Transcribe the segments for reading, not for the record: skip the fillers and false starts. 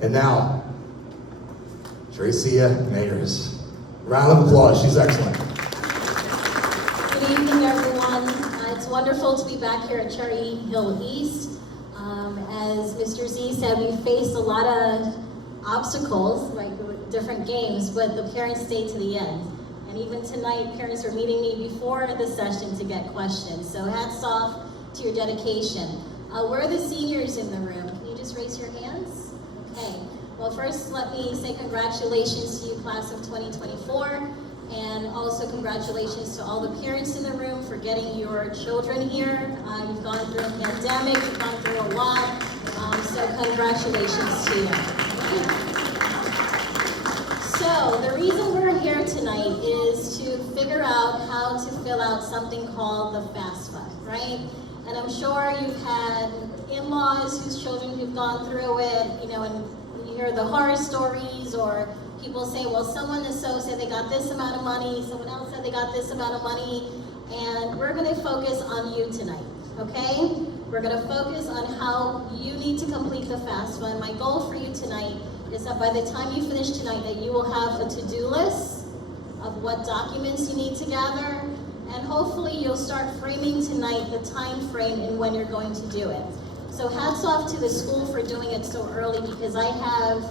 And now, Tracia Mayers. Round of applause, she's excellent. Good evening, everyone. It's wonderful to be back here at Cherry Hill East. As Mr. Z said, we faced a lot of obstacles, like different games, but the parents stayed to the end. And even tonight, parents are meeting me before the session to get questions. So hats off to your dedication. Where are the seniors in the room? Can you just raise your hands? Okay. Well, first, let me say congratulations to you, class of 2024. And also congratulations to all the parents in the room for getting your children here. You've gone through a pandemic, you've gone through a lot, so congratulations to you. So the reason we're here tonight is to figure out how to fill out something called the FAFSA, right? And I'm sure you've had in-laws whose children have gone through it, you know, and you hear the horror stories, or people say, well, someone is so said they got this amount of money, someone else said they got this amount of money, and we're gonna focus on you tonight, okay? We're gonna focus on how you need to complete the FAFSA, and my goal for you tonight is that by the time you finish tonight, that you will have a to-do list of what documents you need to gather, and hopefully you'll start framing tonight the time frame in when you're going to do it. So hats off to the school for doing it so early, because I have,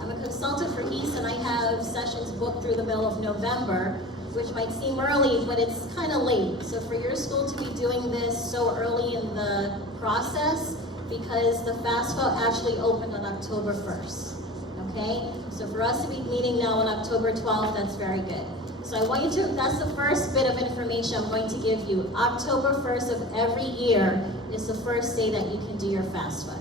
I'm a consultant for East, and I have sessions booked through the middle of November, which might seem early, but it's kind of late. So for your school to be doing this so early in the process, because the FAFSA actually opened on October 1st, okay? So for us to be meeting now on October 12th, that's very good. So I want you to, that's the first bit of information I'm going to give you. October 1st of every year is the first day that you can do your FAFSA,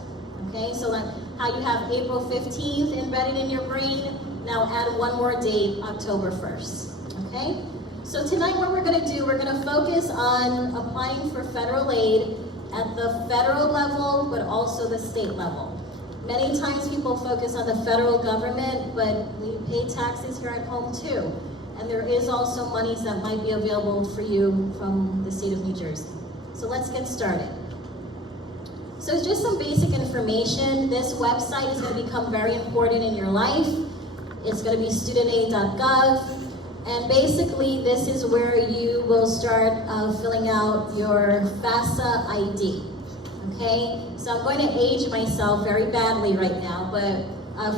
okay? So like how you have April 15th embedded in your brain, now add one more date, October 1st, okay? So tonight what we're gonna do, we're gonna focus on applying for federal aid at the federal level, but also the state level. Many times people focus on the federal government, but we pay taxes here at home too. And there is also monies that might be available for you from the state of New Jersey. So let's get started. So it's just some basic information. This website is going to become very important in your life. It's going to be studentaid.gov. And basically, this is where you will start filling out your FAFSA ID, okay? So I'm going to age myself very badly right now, but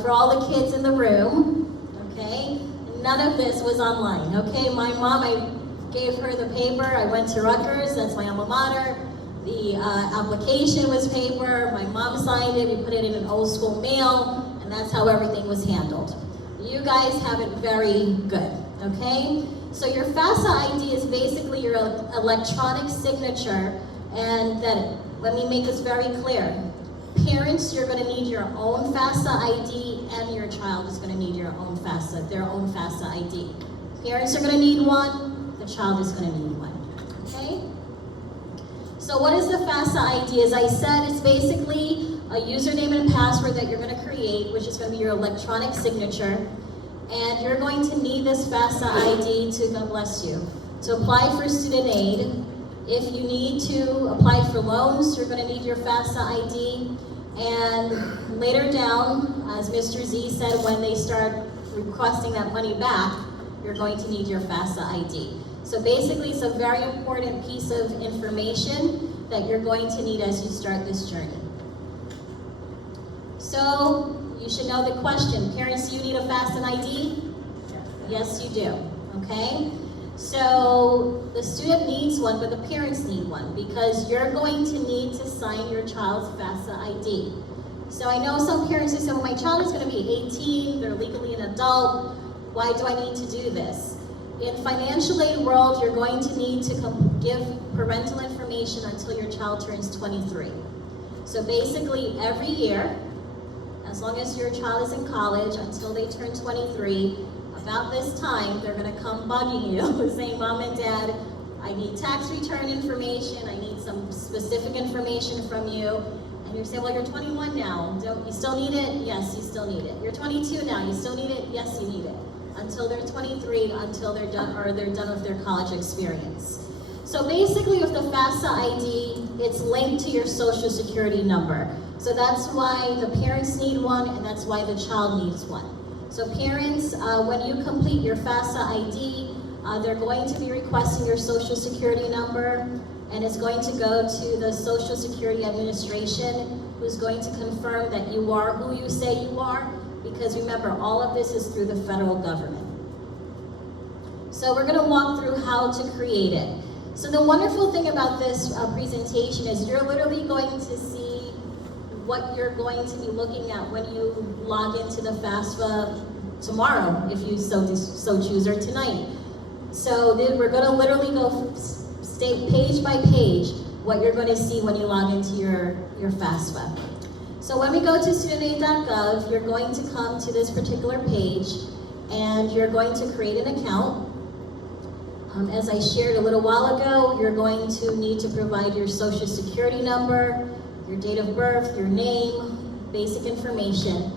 for all the kids in the room, okay, none of this was online, okay? My mom, I gave her the paper. I went to Rutgers, that's my alma mater. The application was paper. My mom signed it. We put it in an old school mail, and that's how everything was handled. You guys have it very good, okay? So your FAFSA ID is basically your electronic signature, and that, let me make this very clear. Parents, you're going to need your own FAFSA ID, and your child is going to need your own FAFSA, their own FAFSA ID. Parents are going to need one, the child is going to need one, okay? So what is the FAFSA ID? As I said, it's basically a username and password that you're going to create, which is going to be your electronic signature, and you're going to need this FAFSA ID to, God bless you, to apply for student aid. If you need to apply for loans, you're going to need your FAFSA ID. And later down, as Mr. Z said, when they start requesting that money back, you're going to need your FAFSA ID. So basically, it's a very important piece of information that you're going to need as you start this journey. So you should know the question. Parents, do you need a FAFSA ID? Yes, you do, okay? So the student needs one, but the parents need one, because you're going to need to sign your child's FAFSA ID. So I know some parents who say, well, my child is going to be 18, they're legally an adult, why do I need to do this? In financial aid world, you're going to need to give parental information until your child turns 23. So basically every year, as long as your child is in college, until they turn 23, about this time, they're going to come bugging you, saying, Mom and Dad, I need tax return information, I need some specific information from you. And you say, well, you're 21 now, don't you still need it? Yes, you still need it. You're 22 now, you still need it? Yes, you need it. Until they're 23, until they're done, or they're done with their college experience. So basically with the FAFSA ID, it's linked to your social security number. So that's why the parents need one, and that's why the child needs one. So parents, when you complete your FAFSA ID, they're going to be requesting your social security number, and it's going to go to the Social Security Administration, who's going to confirm that you are who you say you are, because remember, all of this is through the federal government. So we're going to walk through how to create it. So the wonderful thing about this presentation is you're literally going to see what you're going to be looking at when you log into the FAFSA tomorrow, if you so choose, or tonight. So we're going to literally go state page by page what you're going to see when you log into your FAFSA. So when we go to studentaid.gov, you're going to come to this particular page, and you're going to create an account. As I shared a little while ago, you're going to need to provide your social security number, your date of birth, your name, basic information.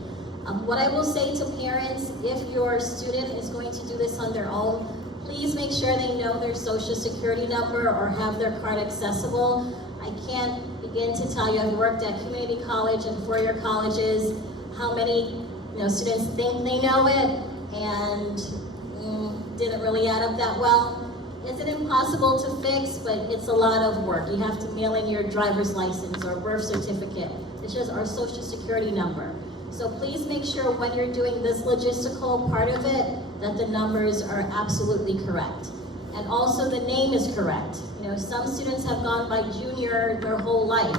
What I will say to parents, if your student is going to do this on their own, please make sure they know their social security number or have their card accessible. I can't begin to tell you, I've worked at community college and four-year colleges, how many students think they know it and didn't really add up that well. It's impossible to fix, but it's a lot of work. You have to mail in your driver's license or birth certificate. It's just our social security number. So please make sure when you're doing this logistical part of it, that the numbers are absolutely correct. And also the name is correct. Some students have gone by junior their whole life,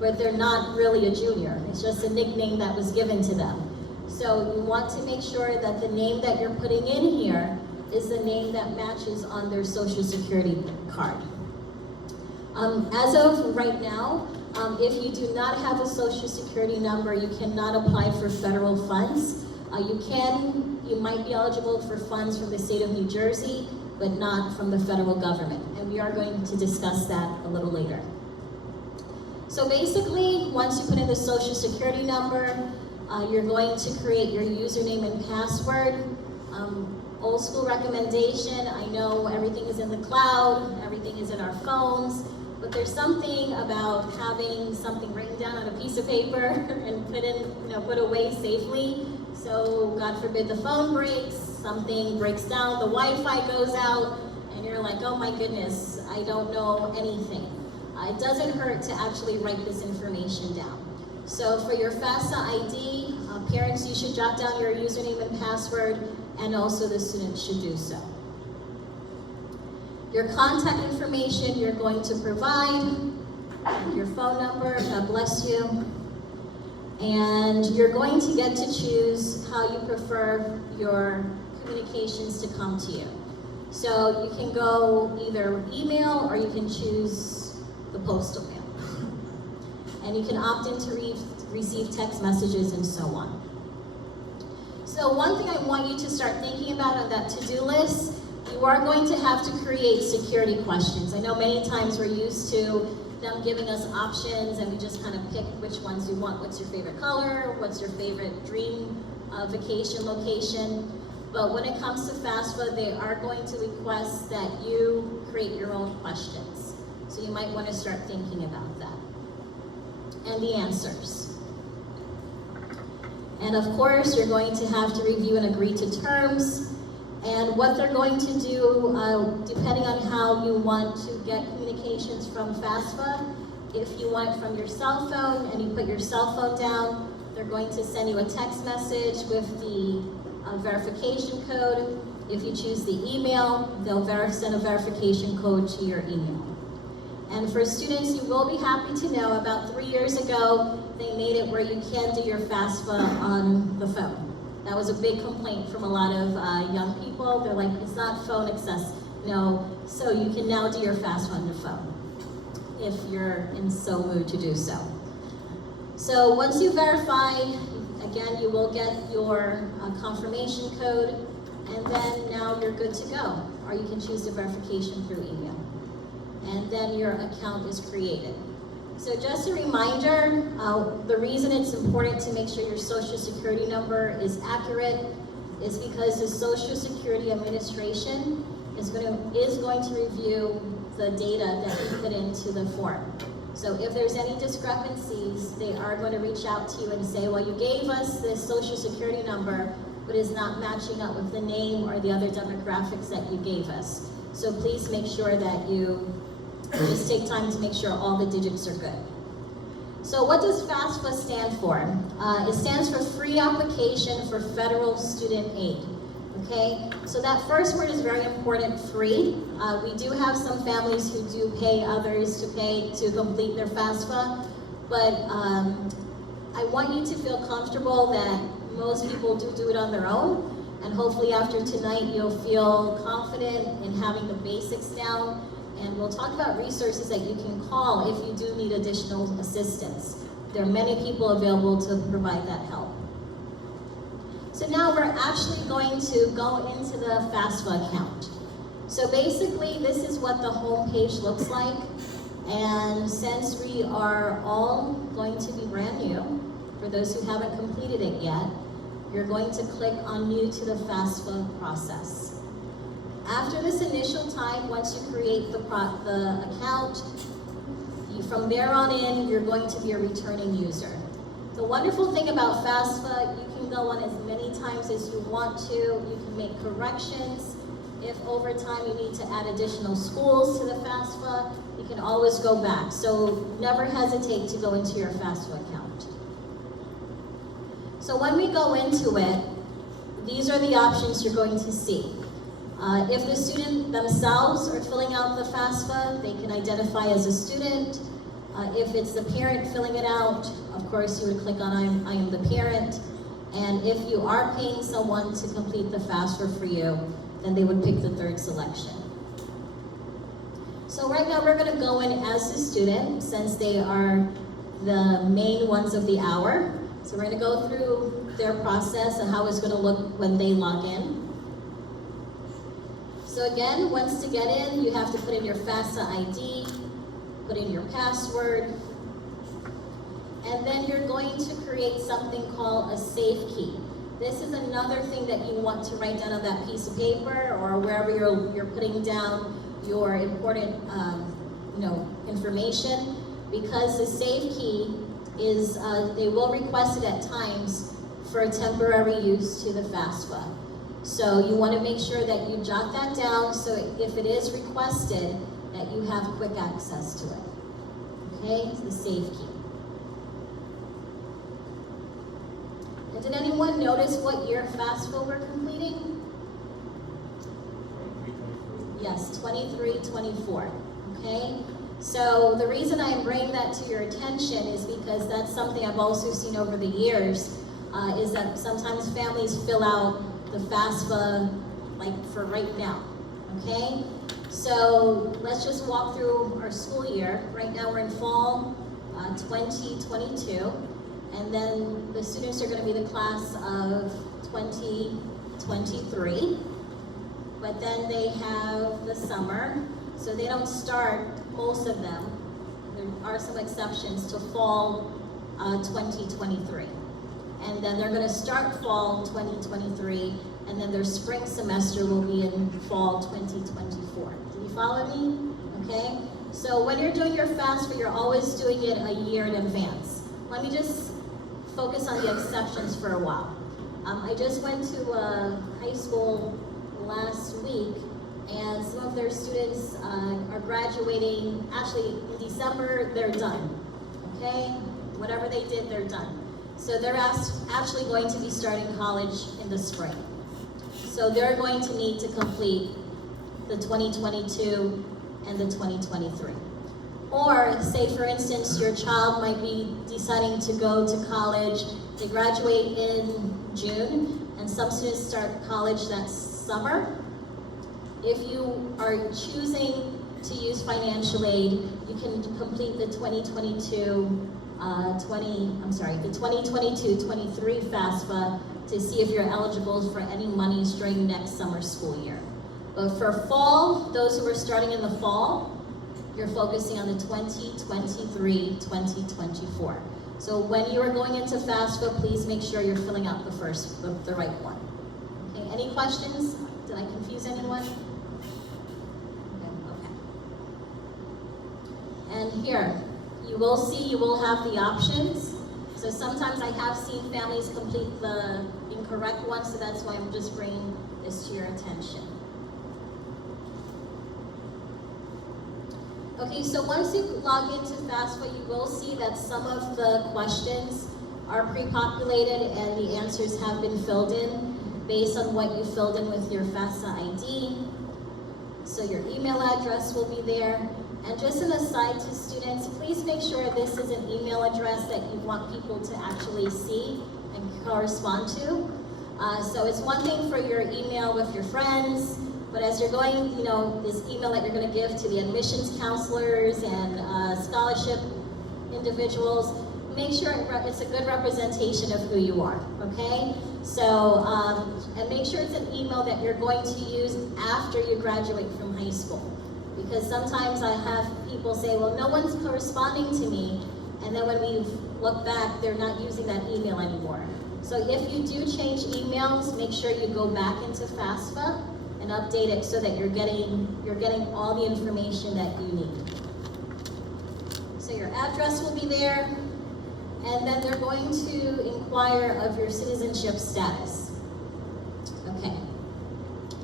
but they're not really a junior. It's just a nickname that was given to them. So you want to make sure that the name that you're putting in here is the name that matches on their social security card. As of right now, if you do not have a social security number, you cannot apply for federal funds. You might be eligible for funds from the state of New Jersey, but not from the federal government. And we are going to discuss that a little later. So basically, once you put in the social security number, you're going to create your username and password. Old school recommendation, I know everything is in the cloud, everything is in our phones, but there's something about having something written down on a piece of paper and put away safely. So God forbid the phone breaks, something breaks down, the Wi-Fi goes out, and you're like, oh my goodness, I don't know anything. It doesn't hurt to actually write this information down. So for your FAFSA ID, parents, you should jot down your username and password, and also the student should do so. Your contact information you're going to provide, your phone number, God bless you, and you're going to get to choose how you prefer your communications to come to you. So you can go either email or you can choose the postal mail. And you can opt in to receive text messages and so on. So one thing I want you to start thinking about on that to-do list, you are going to have to create security questions. I know many times we're used to them giving us options and we just kind of pick which ones we want. What's your favorite color? What's your favorite dream vacation location? But when it comes to FAFSA, they are going to request that you create your own questions. So you might want to start thinking about that. And the answers. And of course, you're going to have to review and agree to terms. And what they're going to do, depending on how you want to get communications from FAFSA, if you want it from your cell phone and you put your cell phone down, they're going to send you a text message with the verification code. If you choose the email, they'll send a verification code to your email. And for students, you will be happy to know about 3 years ago, they made it where you can do your FAFSA on the phone. That was a big complaint from a lot of young people. They're like, it's not phone access. No, so you can now do your FAFSA on your phone, if you're in so mood to do so. So once you verify, again, you will get your confirmation code, and then now you're good to go. Or you can choose the verification through email. And then your account is created. So just a reminder, the reason it's important to make sure your social security number is accurate is because the Social Security Administration is going to review the data that you put into the form. So if there's any discrepancies, they are going to reach out to you and say, well, you gave us this social security number, but it's not matching up with the name or the other demographics that you gave us. So please make sure that you just take time to make sure all the digits are good. So what does FAFSA stand for? It stands for Free Application for Federal Student Aid. Okay, so that first word is very important, free. We do have some families who do pay others to pay to complete their FAFSA, but I want you to feel comfortable that most people do it on their own, and hopefully after tonight you'll feel confident in having the basics down, and we'll talk about resources that you can call if you do need additional assistance. There are many people available to provide that help. So now we're actually going to go into the FAFSA account. So basically this is what the home page looks like, and since we are all going to be brand new, for those who haven't completed it yet, you're going to click on New to the FAFSA process. After this initial time, once you create the account, from there on in, you're going to be a returning user. The wonderful thing about FAFSA, you can go on as many times as you want to. You can make corrections. If over time you need to add additional schools to the FAFSA, you can always go back. So never hesitate to go into your FAFSA account. So when we go into it, these are the options you're going to see. If the student themselves are filling out the FAFSA, they can identify as a student. If it's the parent filling it out, of course you would click on I am the parent. And if you are paying someone to complete the FAFSA for you, then they would pick the third selection. So right now we're going to go in as the student, since they are the main ones of the hour. So we're going to go through their process and how it's going to look when they log in. So again, once to get in, you have to put in your FAFSA ID, put in your password, and then you're going to create something called a safe key. This is another thing that you want to write down on that piece of paper or wherever you're putting down your important information, because the safe key is, they will request it at times for a temporary use to the FAFSA. So you want to make sure that you jot that down, so if it is requested, that you have quick access to it. Okay, it's the safe key. And did anyone notice what year FAFSA we're completing? Yes, 23-24. Okay, so the reason I'm bringing that to your attention is because that's something I've also seen over the years, is that sometimes families fill out the FAFSA like for right now. Okay, so let's just walk through our school year. Right now we're in fall 2022, and then the students are going to be the class of 2023, but then they have the summer, so they don't start, most of them, there are some exceptions, to fall 2023. And then they're going to start fall 2023, and then their spring semester will be in fall 2024. Do you follow me? Okay? So when you're doing your FAFSA, you're always doing it a year in advance. Let me just focus on the exceptions for a while. I just went to a high school last week, and some of their students are graduating, actually in December, they're done. Okay? Whatever they did, they're done. So they're actually going to be starting college in the spring. So they're going to need to complete the 2022 and the 2023. Or say, for instance, your child might be deciding to go to college. They graduate in June, and some students start college that summer. If you are choosing to use financial aid, you can complete the 2022-23 FAFSA to see if you're eligible for any monies during next summer school year. But for fall, those who are starting in the fall, you're focusing on the 2023-2024. So when you are going into FAFSA, please make sure you're filling out the right one. Okay, any questions? Did I confuse anyone? Okay. And here, You will have the options. So sometimes I have seen families complete the incorrect one, so that's why I'm just bringing this to your attention. Okay, so once you log into FAFSA, you will see that some of the questions are pre-populated and the answers have been filled in based on what you filled in with your FAFSA ID. So your email address will be there. And just an aside to students, please make sure this is an email address that you want people to actually see and correspond to. So it's one thing for your email with your friends, but as you're going, this email that you're going to give to the admissions counselors and scholarship individuals, make sure it's a good representation of who you are, okay? So, and make sure it's an email that you're going to use after you graduate from high school. Because sometimes I have people say, well, no one's corresponding to me, and then when we look back, they're not using that email anymore. So if you do change emails, make sure you go back into FAFSA and update it so that you're getting all the information that you need. So your address will be there, and then they're going to inquire of your citizenship status. Okay.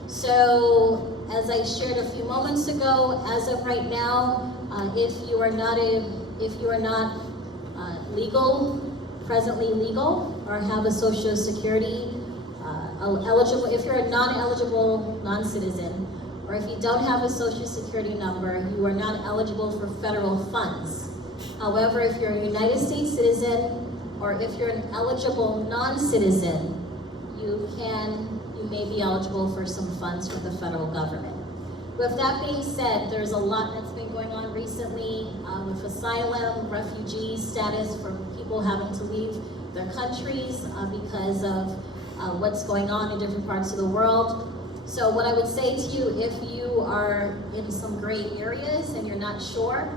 So, as I shared a few moments ago, as of right now, if you are not presently legal, or have a Social Security eligible, if you're a non-eligible non-citizen, or if you don't have a Social Security number, you are not eligible for federal funds. However, if you're a United States citizen, or if you're an eligible non-citizen, you may be eligible for some funds from the federal government. With that being said, there's a lot that's been going on recently with asylum, refugee status for people having to leave their countries because of what's going on in different parts of the world. So what I would say to you, if you are in some gray areas and you're not sure,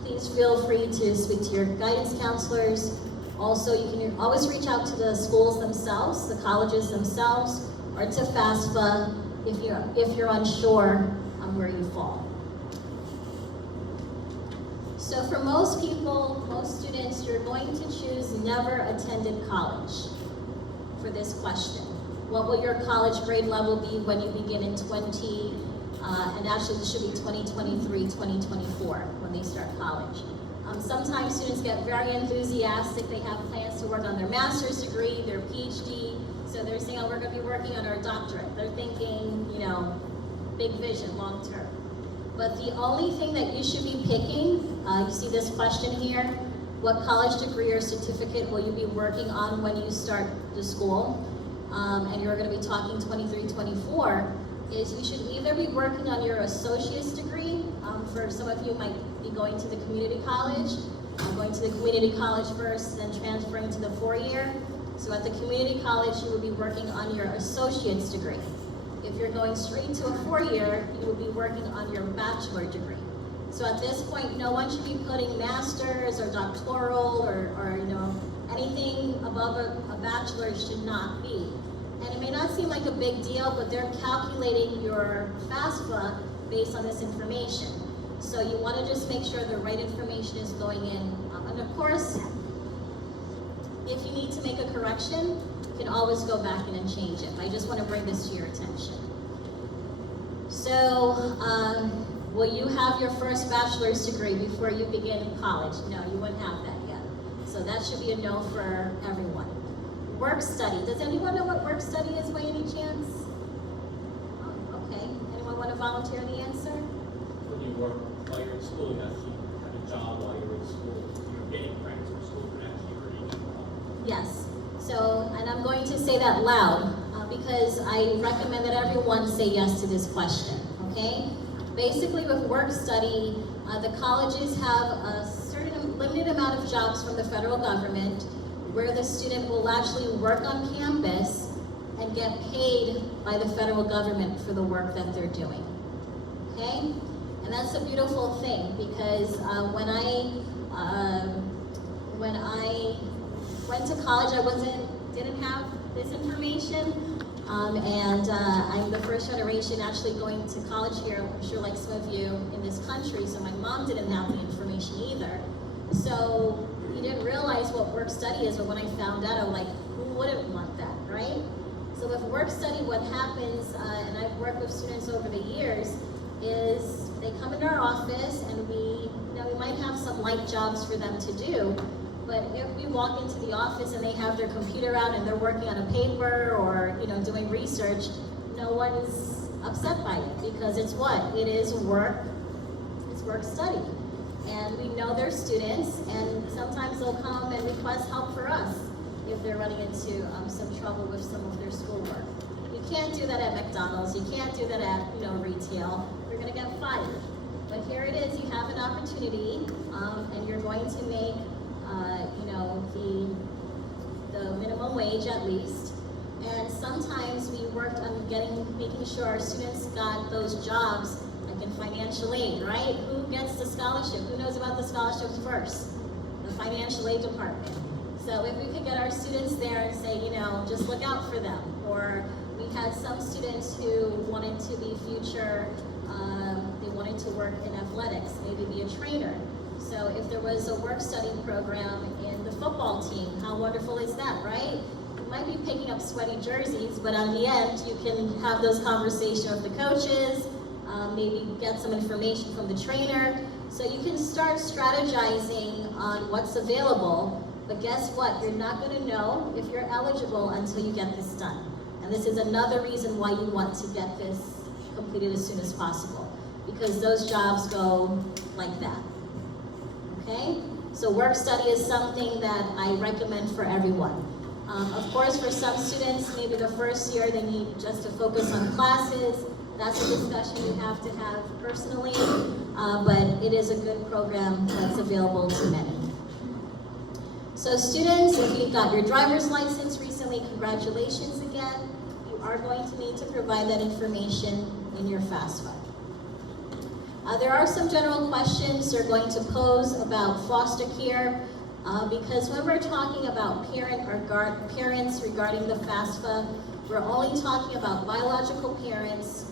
please feel free to speak to your guidance counselors. Also, you can always reach out to the schools themselves, the colleges themselves, or to FAFSA if you're unsure on where you fall. So for most people, most students, you're going to choose never attended college for this question. What will your college grade level be when you begin in and actually this should be 2023, 2024 when they start college. Sometimes students get very enthusiastic. They have plans to work on their master's degree, their PhD. So they're saying, oh, we're going to be working on our doctorate. They're thinking, big vision, long term. But the only thing that you should be picking, you see this question here, what college degree or certificate will you be working on when you start the school? And you're going to be talking 23, 24, is you should either be working on your associate's degree. For some of you might be going to the community college, going to the community college first, then transferring to the 4-year. So at the community college, you will be working on your associate's degree. If you're going straight to a 4-year, you will be working on your bachelor degree. So at this point, no one should be putting master's or doctoral or anything above a bachelor's should not be. And it may not seem like a big deal, but they're calculating your FAFSA based on this information. So you want to just make sure the right information is going in. And of course, if you need to make a correction, you can always go back in and change it. I just want to bring this to your attention. So, will you have your first bachelor's degree before you begin college? No, you wouldn't have that yet. So that should be a no for everyone. Work study. Does anyone know what work study is by any chance? Oh, okay. Anyone want to volunteer the answer? When you work while you're in school, you have a job while you're in school. You're getting credits for school for next year or each job. Yes. So, and I'm going to say that loud because I recommend that everyone say yes to this question, okay? Basically with work study, the colleges have a certain limited amount of jobs from the federal government where the student will actually work on campus and get paid by the federal government for the work that they're doing, okay? And that's a beautiful thing because when I went to college, didn't have this information, and I'm the first generation actually going to college here, I'm sure like some of you in this country, so my mom didn't have the information either. So you didn't realize what work study is, but when I found out, I was like, who wouldn't want that, right? So with work study, what happens, and I've worked with students over the years, is they come into our office and we might have some light jobs for them to do, but if we walk into the office and they have their computer out and they're working on a paper or doing research, no one's upset by it because it's what? It is work, it's work study. And we know they're students, and sometimes they'll come and request help for us if they're running into some trouble with some of their schoolwork. You can't do that at McDonald's, you can't do that at retail, you're gonna get fired. But here it is, you have an opportunity, and you're going to make the minimum wage at least. And sometimes we worked on making sure our students got those jobs like in financial aid, right? Who gets the scholarship? Who knows about the scholarships first? The financial aid department. So if we could get our students there and say, just look out for them. Or we had some students who wanted to be they wanted to work in athletics, maybe be a trainer. So if there was a work study program in the football team, how wonderful is that, right? You might be picking up sweaty jerseys, but on the end, you can have those conversations with the coaches, maybe get some information from the trainer. So you can start strategizing on what's available, but guess what? You're not gonna know if you're eligible until you get this done. And this is another reason why you want to get this completed as soon as possible, because those jobs go like that. Okay? So work study is something that I recommend for everyone. Of course, for some students, maybe the first year they need just to focus on classes. That's a discussion you have to have personally, but it is a good program that's available to many. So students, if you got your driver's license recently, congratulations again. You are going to need to provide that information in your FAFSA. There are some general questions they're going to pose about foster care, because when we're talking about parents regarding the FAFSA, we're only talking about biological parents,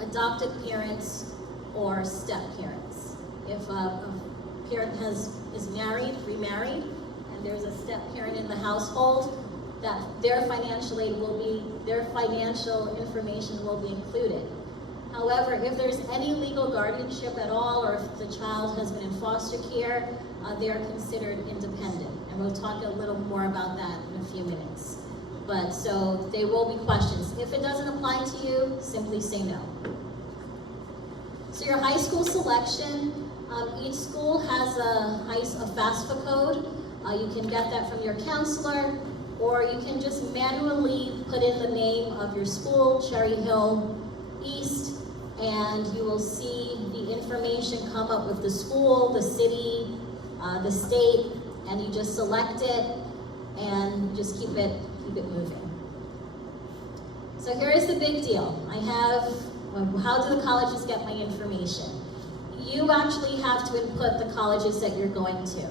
adopted parents, or step parents. If a parent is married, remarried, and there's a step parent in the household, that their financial information will be included. However, if there's any legal guardianship at all, or if the child has been in foster care, they are considered independent. And we'll talk a little more about that in a few minutes. But so there will be questions. If it doesn't apply to you, simply say no. So your high school selection, each school has a FAFSA code. You can get that from your counselor, or you can just manually put in the name of your school, Cherry Hill East, and you will see the information come up with the school, the city, the state, and you just select it and just keep it moving. So here's the big deal. How do the colleges get my information? You actually have to input the colleges that you're going to.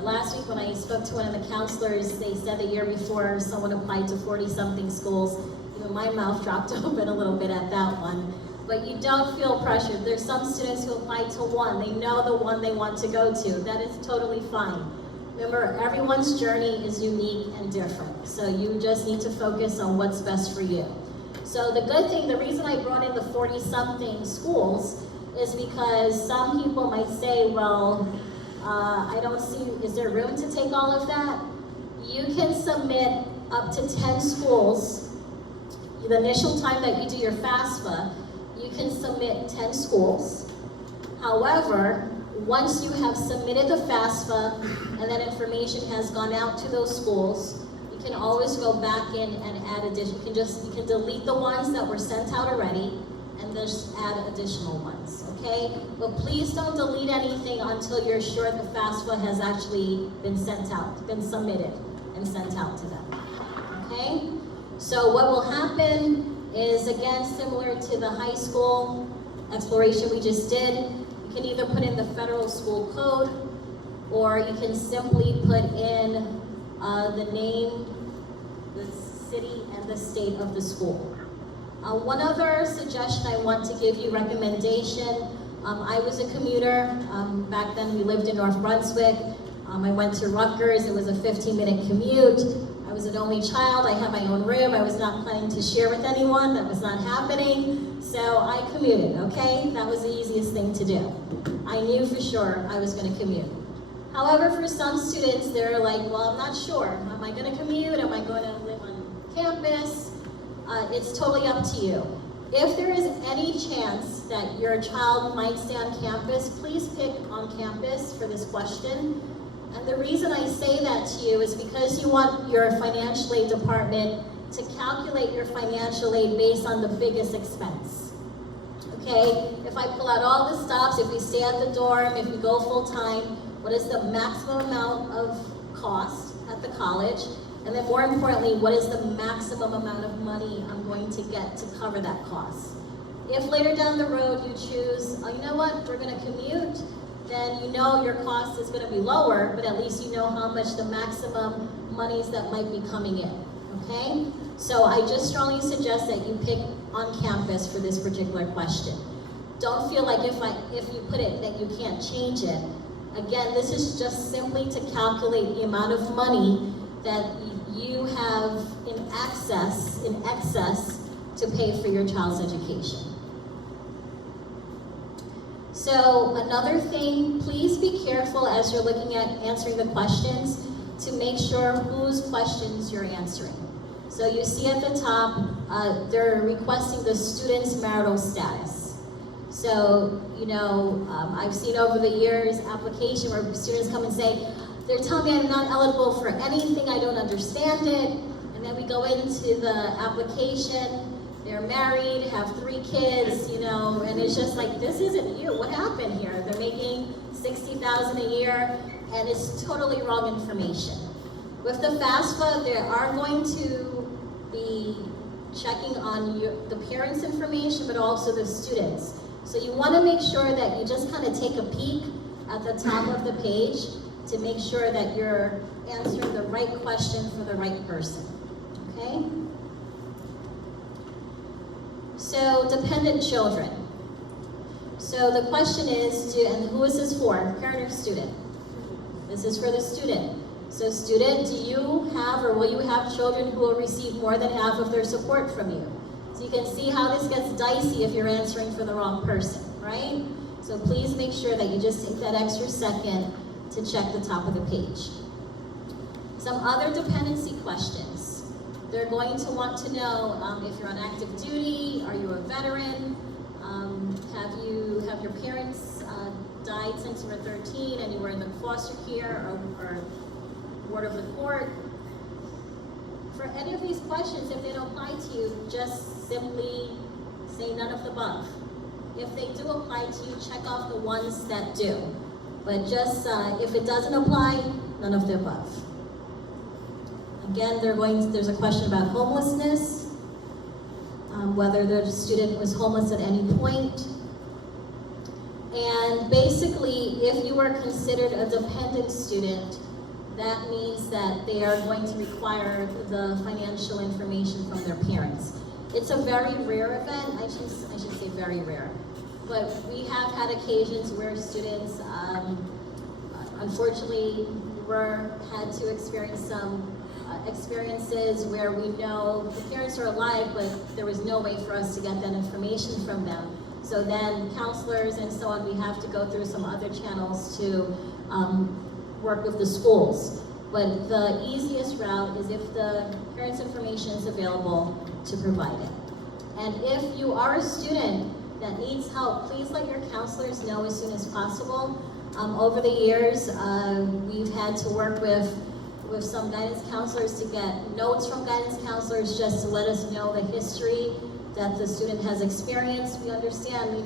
Last week when I spoke to one of the counselors, they said the year before someone applied to 40-something schools. Even my mouth dropped open a little bit at that one. But you don't feel pressured. There's some students who apply to one. They know the one they want to go to. That is totally fine. Remember, everyone's journey is unique and different. So you just need to focus on what's best for you. So the good thing, the reason I brought in the 40-something schools is because some people might say, well, I don't see, is there room to take all of that? You can submit up to 10 schools. The initial time that you do your FAFSA, you can submit 10 schools. However, once you have submitted the FAFSA and that information has gone out to those schools, you can always go back in and add additional. You can delete the ones that were sent out already and just add additional ones, okay? But please don't delete anything until you're sure the FAFSA has actually been sent out, been submitted and sent out to them, okay? So what will happen is, again, similar to the high school exploration we just did, you can either put in the federal school code, or you can simply put in the name, the city, and the state of the school. One other suggestion I want to give you, recommendation, I was a commuter. Back then we lived in North Brunswick. I went to Rutgers. It was a 15-minute commute. I was an only child. I had my own room. I was not planning to share with anyone. That was not happening. So I commuted, okay? That was the easiest thing to do. I knew for sure I was going to commute. However, for some students, they're like, well, I'm not sure. Am I going to commute? Am I going to live on campus? It's totally up to you. If there is any chance that your child might stay on campus, please pick on campus for this question. And the reason I say that to you is because you want your financial aid department to calculate your financial aid based on the biggest expense. Okay? If I pull out all the stops, if we stay at the dorm, if we go full time, what is the maximum amount of cost at the college? And then more importantly, what is the maximum amount of money I'm going to get to cover that cost? If later down the road you choose, oh, you know what, we're going to commute, then you know your cost is going to be lower, but at least you know how much the maximum monies that might be coming in, okay? So I just strongly suggest that you pick on campus for this particular question. Don't feel like if you put it that you can't change it. Again, this is just simply to calculate the amount of money that you have in excess to pay for your child's education. So another thing, please be careful as you're looking at answering the questions to make sure whose questions you're answering. So you see at the top, they're requesting the student's marital status. So, you know, I've seen over the years application where students come and say, they're telling me I'm not eligible for anything, I don't understand it. And then we go into the application, they're married, have 3 kids, you know, and it's just like, this isn't you, what happened here? They're making $60,000 a year, and it's totally wrong information. With the FAFSA, they are going to be checking on the parents' information, but also the students. So you want to make sure that you just kind of take a peek at the top of the page to make sure that you're answering the right question for the right person, okay? So, dependent children. So the question is, and who is this for? Parent or student? This is for the student. So student, do you have or will you have children who will receive more than half of their support from you? So you can see how this gets dicey if you're answering for the wrong person, right? So please make sure that you just take that extra second to check the top of the page. Some other dependency questions. They're going to want to know if you're on active duty, are you a veteran, have your parents died since you were 13 and you were in the foster care or ward of the court. For any of these questions, if they don't apply to you, just simply say none of the above. If they do apply to you, check off the ones that do. But just, if it doesn't apply, none of the above. Again, there's a question about homelessness, whether the student was homeless at any point. And basically, if you are considered a dependent student, that means that they are going to require the financial information from their parents. It's a very rare event, I should say very rare. But we have had occasions where students, unfortunately, had to experience some experiences where we know the parents are alive, but there was no way for us to get that information from them. So then counselors and so on, we have to go through some other channels to work with the schools. But the easiest route is if the parents' information is available to provide it. And if you are a student that needs help, please let your counselors know as soon as possible. Over the years, we've had to work with some guidance counselors to get notes from guidance counselors just to let us know the history that the student has experienced. We understand,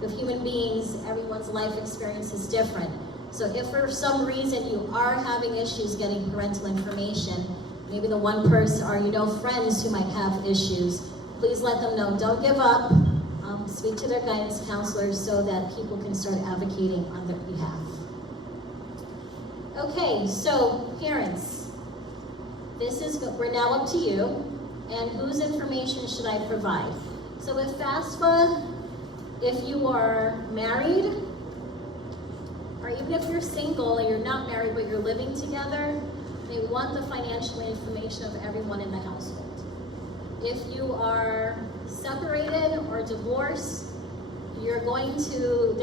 with human beings, everyone's life experience is different. So if for some reason you are having issues getting parental information, maybe the one person or friends who might have issues, please let them know. Don't give up. Speak to their guidance counselors so that people can start advocating on their behalf. Okay, so parents, we're now up to you, and whose information should I provide? So with FAFSA, If you are married, or even if you're single and you're not married but you're living together, they want the financial information of everyone in the household. If you are separated or divorced, they're going to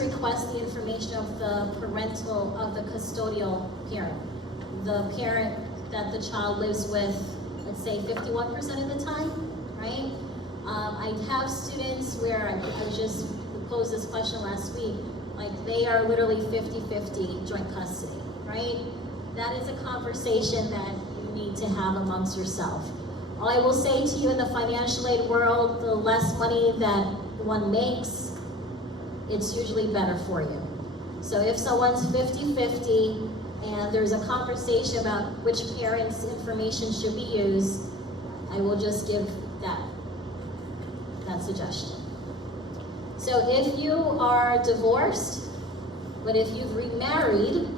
request the information of the custodial parent, the parent that the child lives with, let's say 51% of the time, right? I have students where I just posed this question last week, like they are literally 50-50 joint custody, right? That is a conversation that you need to have amongst yourself. All I will say to you, in the financial aid world, the less money that one makes, it's usually better for you. So if someone's 50-50 and there's a conversation about which parent's information should be used, I will just give that suggestion. So if you are divorced, but if you've remarried,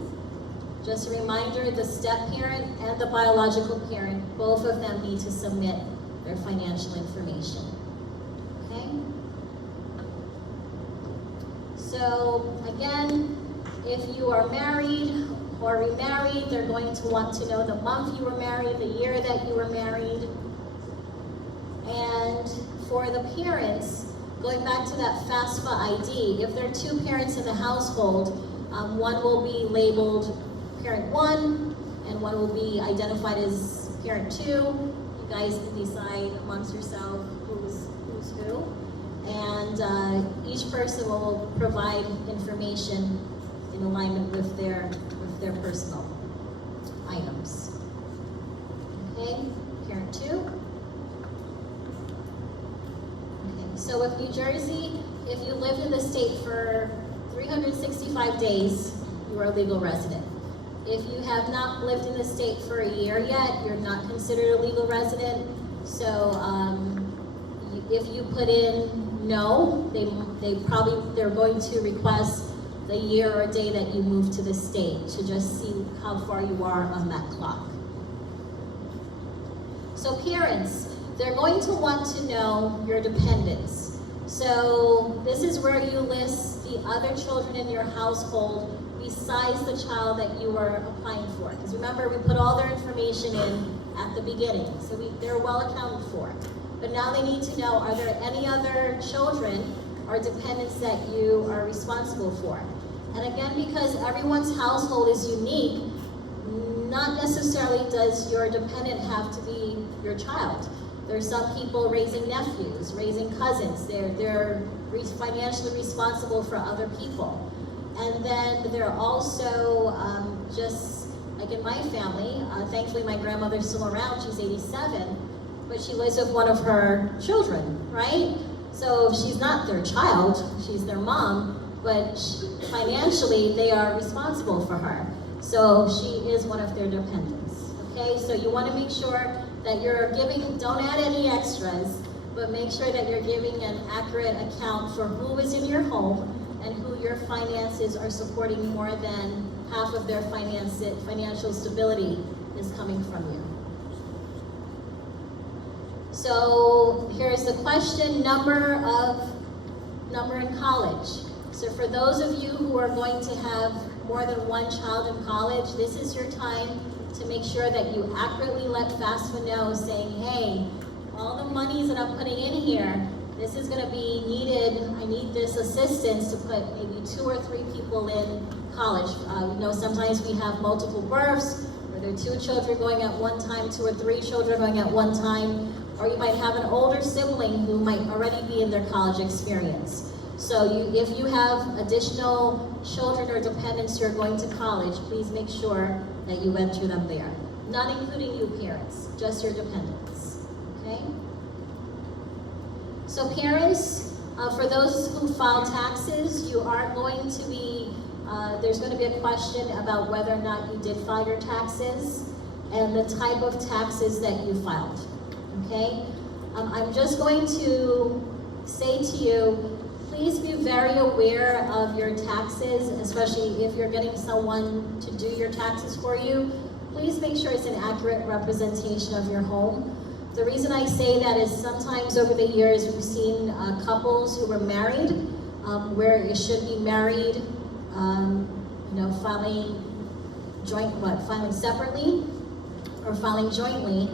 just a reminder, the step-parent and the biological parent, both of them need to submit their financial information, okay? So again, if you are married or remarried, they're going to want to know the month you were married, the year that you were married. And for the parents, going back to that FAFSA ID, if there are two parents in the household, one will be labeled parent 1, and one will be identified as parent 2. You guys can decide amongst yourself who's who. And each person will provide information in alignment with their personal items. Okay, parent 2. So with New Jersey, if you lived in the state for 365 days, you are a legal resident. If you have not lived in the state for a year yet, you're not considered a legal resident. So if you put in no, they're going to request the year or day that you moved to the state to just see how far you are on that clock. So parents, they're going to want to know your dependents. So this is where you list the other children in your household besides the child that you are applying for. Because remember, we put all their information in at the beginning, so they're well accounted for. But now they need to know, are there any other children or dependents that you are responsible for? And again, because everyone's household is unique, not necessarily does your dependent have to be your child. There's some people raising nephews, raising cousins. They're financially responsible for other people. And then there are also, just like in my family, thankfully my grandmother's still around, she's 87, but she lives with one of her children, right? So she's not their child, she's their mom, but financially they are responsible for her. So she is one of their dependents, okay? So you wanna make sure that you're giving, don't add any extras, but make sure that you're giving an accurate account for who is in your home and who your finances are supporting. More than half of their financial stability is coming from you. So here's the question, number in college. So for those of you who are going to have more than one child in college, this is your time to make sure that you accurately let FAFSA know, saying, hey, all the monies that I'm putting in here, this is going to be needed. I need this assistance to put maybe 2 or 3 people in college. Sometimes we have multiple births, where there are 2 children going at one time, 2 or 3 children going at one time, or you might have an older sibling who might already be in their college experience. So if you have additional children or dependents who are going to college, please make sure that you enter them there. Not including you parents, just your dependents, okay? So parents, for those who file taxes, you are going to be, there's going to be a question about whether or not you did file your taxes and the type of taxes that you filed, okay? I'm just going to say to you, please be very aware of your taxes, especially if you're getting someone to do your taxes for you. Please make sure it's an accurate representation of your home. The reason I say that is sometimes over the years we've seen couples who were married, where it should be married, filing separately or filing jointly,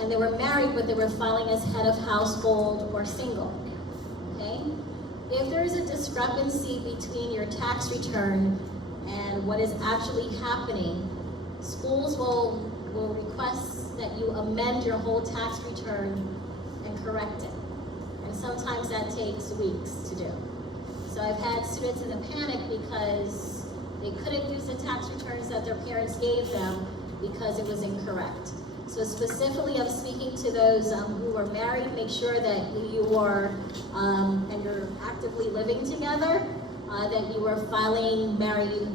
and they were married, but they were filing as head of household or single. Okay? If there is a discrepancy between your tax return and what is actually happening, schools will request that you amend your whole tax return and correct it. And sometimes that takes weeks to do. So I've had students in a panic because they couldn't use the tax returns that their parents gave them because it was incorrect. So specifically, I'm speaking to those who are married. Make sure that you are, and you're actively living together, that you are married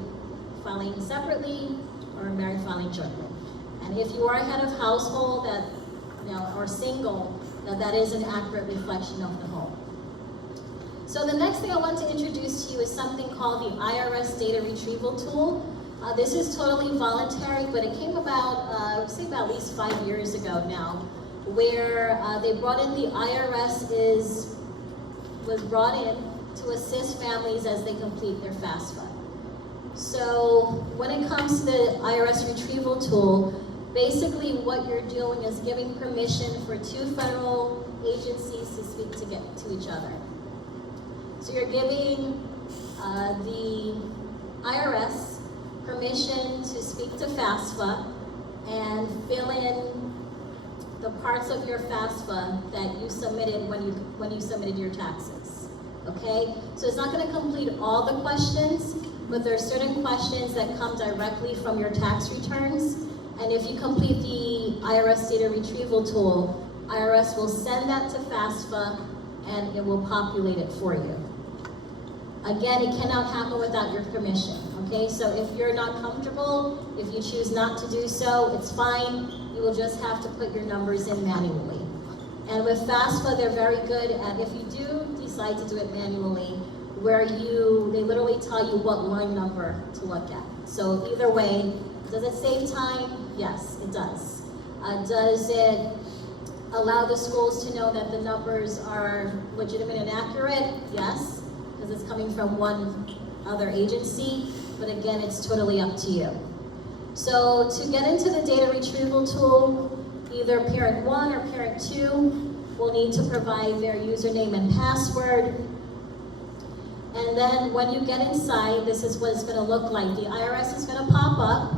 filing separately, or married filing jointly. And if you are head of household or single, that is an accurate reflection of the home. So the next thing I want to introduce to you is something called the IRS data retrieval tool. This is totally voluntary, but it came about, I would say about at least 5 years ago now, where they brought in the IRS was brought in to assist families as they complete their FAFSA. So when it comes to the IRS retrieval tool, basically what you're doing is giving permission for 2 federal agencies to speak to each other. So you're giving the IRS permission to speak to FAFSA and fill in the parts of your FAFSA that you submitted when you submitted your taxes. Okay? So it's not going to complete all the questions, but there are certain questions that come directly from your tax returns. And if you complete the IRS data retrieval tool, IRS will send that to FAFSA and it will populate it for you. Again, it cannot happen without your permission, okay? So if you're not comfortable, if you choose not to do so, it's fine. You will just have to put your numbers in manually. And with FAFSA, they're very good at, if you do decide to do it manually, where they literally tell you what line number to look at. So either way, does it save time? Yes, it does. Does it allow the schools to know that the numbers are legitimate and accurate? Yes, because it's coming from one other agency, but again, it's totally up to you. So to get into the data retrieval tool, either parent 1 or parent 2 will need to provide their username and password. And then when you get inside, this is what it's going to look like. The IRS is going to pop up,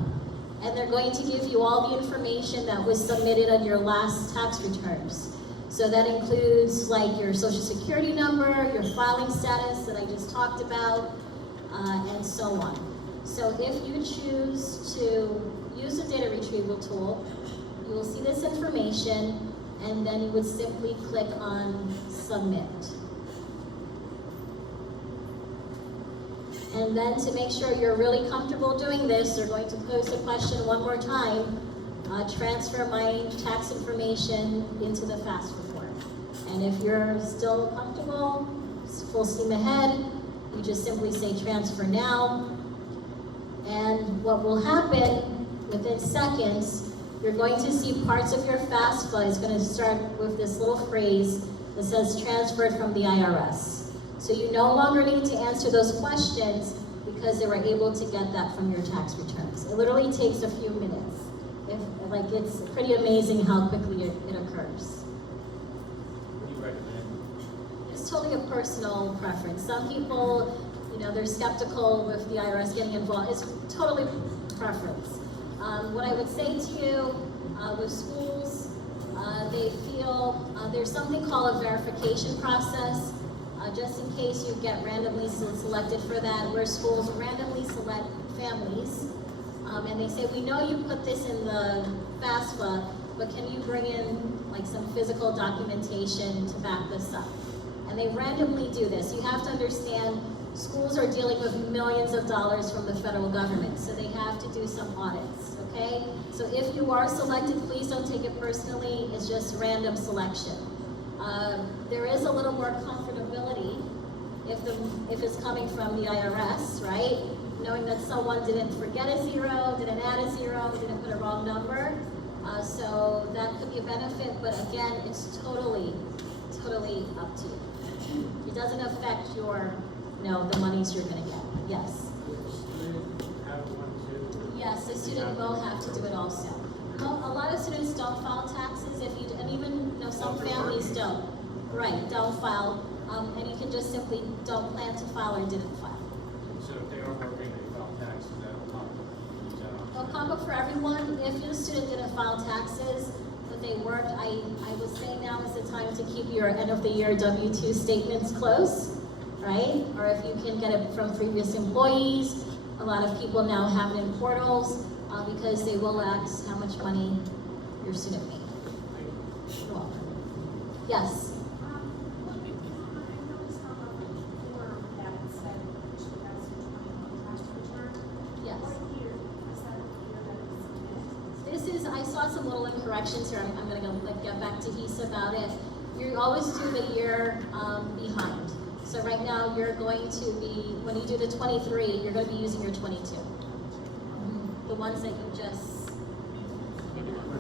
and they're going to give you all the information that was submitted on your last tax returns. So that includes like your social security number, your filing status that I just talked about, and so on. So if you choose to use the data retrieval tool, you will see this information, and then you would simply click on Submit. And then to make sure you're really comfortable doing this, they're going to pose the question one more time, transfer my tax information into the FAFSA form. And if you're still comfortable, full steam ahead, you just simply say transfer now. And what will happen within seconds, you're going to see parts of your FAFSA is going to start with this little phrase that says transferred from the IRS. So you no longer need to answer those questions because they were able to get that from your tax returns. It literally takes a few minutes. It's pretty amazing how quickly it occurs. What do you recommend? It's totally a personal preference. Some people, they're skeptical with the IRS getting involved. It's totally preference. What I would say to you with schools, they feel there's something called a verification process. Just in case you get randomly selected for that, where schools randomly select families, and they say, we know you put this in the FAFSA, but can you bring in like some physical documentation to back this up? And they randomly do this. You have to understand, schools are dealing with millions of dollars from the federal government, so they have to do some audits, okay? So if you are selected, please don't take it personally, it's just random selection. There is a little more comfortability if it's coming from the IRS, right? Knowing that someone didn't forget a zero, didn't add a zero, didn't put a wrong number. So that could be a benefit, but again, it's totally up to you. It doesn't affect your, no, the monies you're gonna get, yes. Have one too. Yes, the student will have to do it also. A lot of students don't file taxes if you, and even, some families don't. Right, don't file, and you can just simply don't plan to file or didn't file. So if they are working, they file taxes, that'll pop up. It'll pop up for everyone. If your student didn't file taxes, but they worked, I would say now is the time to keep your end of the year W-2 statements close, right? Or if you can get it from previous employees. A lot of people now have it in portals because they will ask how much money your student made. You're welcome. Yes. I saw some little incorrections here. I'm going to get back to Hisa about it. You always do the year behind. So right now you're going to be, when you do the 23, you're going to be using your 22. The ones that you just,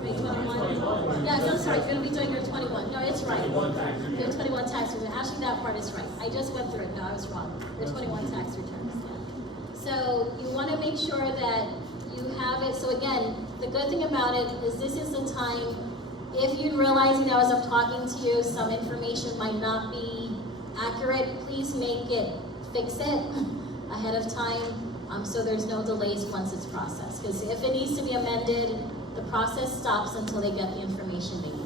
21? Yes, I'm sorry, you're going to be doing your 21. No, it's right. Your 21 tax return. Actually, that part is right. I just went through it. No, I was wrong. Your 21 tax returns. Yeah. So you want to make sure that you have it. So again, the good thing about it is this is the time, if you're realizing that as I'm talking to you, some information might not be accurate, please fix it ahead of time so there's no delays once it's processed. Because if it needs to be amended, the process stops until they get the information they need.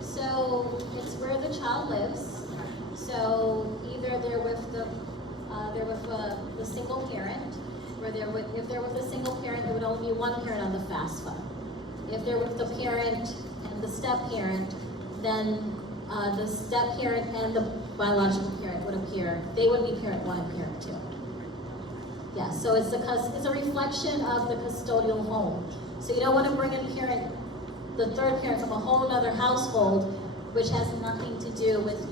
So it's where the child lives. So either they're with the single parent, or if they're with a single parent, there would only be one parent on the FAFSA. If they're with the parent and the step parent, then the step parent and the biological parent would appear. They would be parent one and parent two. Yeah. So it's a reflection of the custodial home. So you don't want to bring in the third parent from a whole other household, which has nothing to do with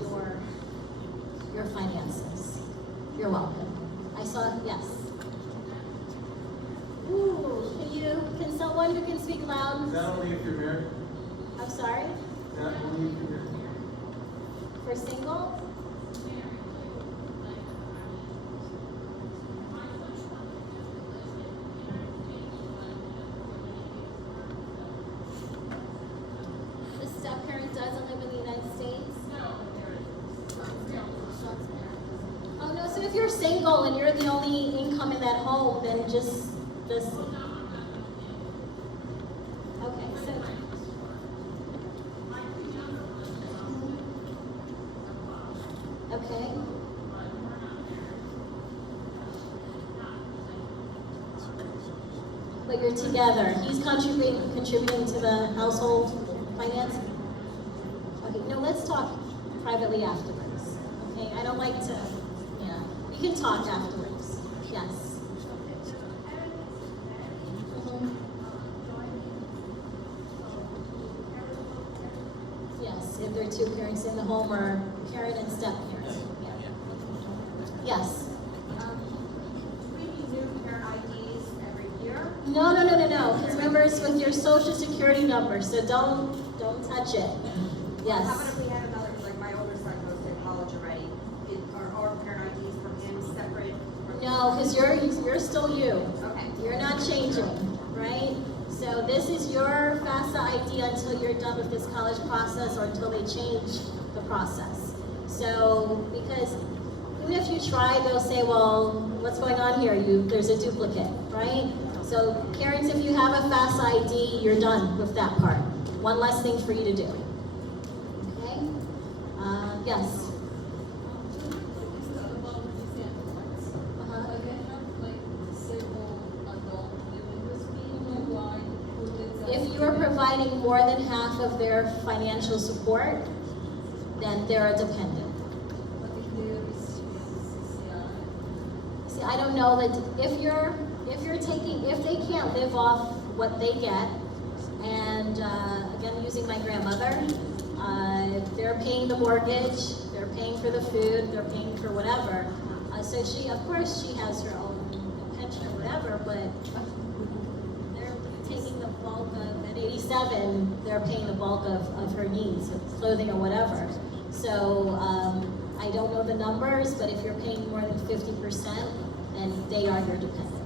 your finances. You're welcome. I saw, yes. Ooh, can someone who can speak loud? Is that only if you're married? I'm sorry? Is that only if you're married? For single? Step-parent doesn't live in the United States? Oh no, so if you're single and you're the only income in that home, then just this. Okay, so. Okay. But you're together. He's contributing to the household finance? Okay, no, let's talk privately afterwards. Okay, I don't like to, we can talk afterwards. Yes. Yes, if there are two parents in the home or parent and step parent. Yeah. Yes. We need new parent IDs every year. No. Because remember, it's with your social security number, so don't touch it. Yes. How about if we had another, like my older son goes to college already, are our parent IDs from him separate? No, because you're still you. Okay. You're not changing, right? So this is your FAFSA ID until you're done with this college process or until they change the process. So, because even if you try, they'll say, well, what's going on here? There's a duplicate, right? So parents, if you have a FAFSA ID, you're done with that part. One less thing for you to do. Okay? Yes? If you are providing providing more than half of their financial support, then they're a dependent. See, I don't know that if they can't live off what they get, and again, using my grandmother, they're paying the mortgage, they're paying for the food, they're paying for whatever. So she, of course, she has her own pension or whatever, but they're taking the bulk of, at 87, they're paying the bulk of her needs, clothing or whatever. So I don't know the numbers, but if you're paying more than 50%, then they are your dependent,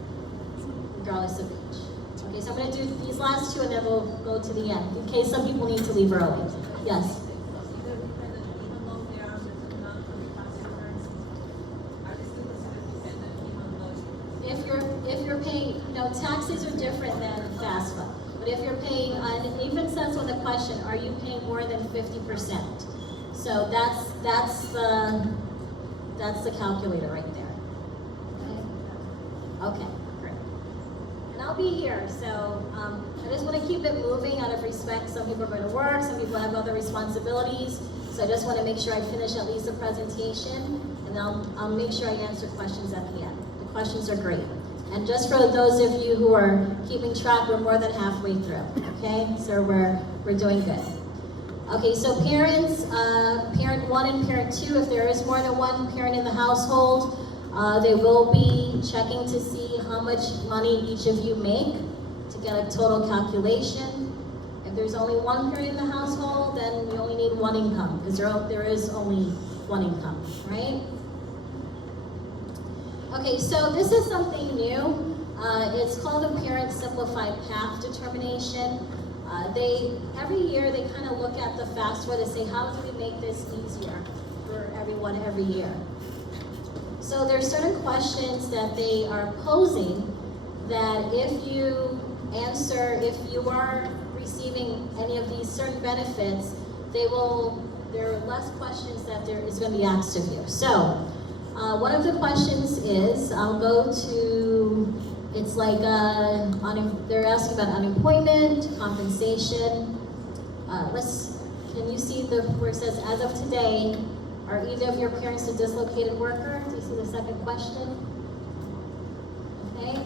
regardless of age. Okay, so I'm going to do these last two and then we'll go to the end, in case some people need to leave early. Yes? If you're paying, taxes are different than FAFSA. But if you're paying, it even says on the question, are you paying more than 50%? So that's the calculator right there. Okay, great. And I'll be here, so I just want to keep it moving out of respect. Some people are going to work, some people have other responsibilities. So I just want to make sure I finish at least the presentation, and I'll make sure I answer questions at the end. The questions are great. And just for those of you who are keeping track, we're more than halfway through, okay? So we're doing good. Okay, so parents, parent 1 and parent 2, if there is more than one parent in the household, they will be checking to see how much money each of you make to get a total calculation. If there's only one parent in the household, then you only need one income, because there is only one income, right? Okay, so this is something new. It's called a Parent Simplified Path Determination. Every year they kind of look at the FAFSA to say, how do we make this easier for everyone every year? So there's certain questions that they are posing that if you answer, if you are receiving any of these certain benefits, there are less questions that there is going to be asked of you. So one of the questions is, I'll go to, it's like, they're asking about unemployment, compensation. Can you see where it says, as of today, are either of your parents a dislocated worker? Do you see the second question? Okay,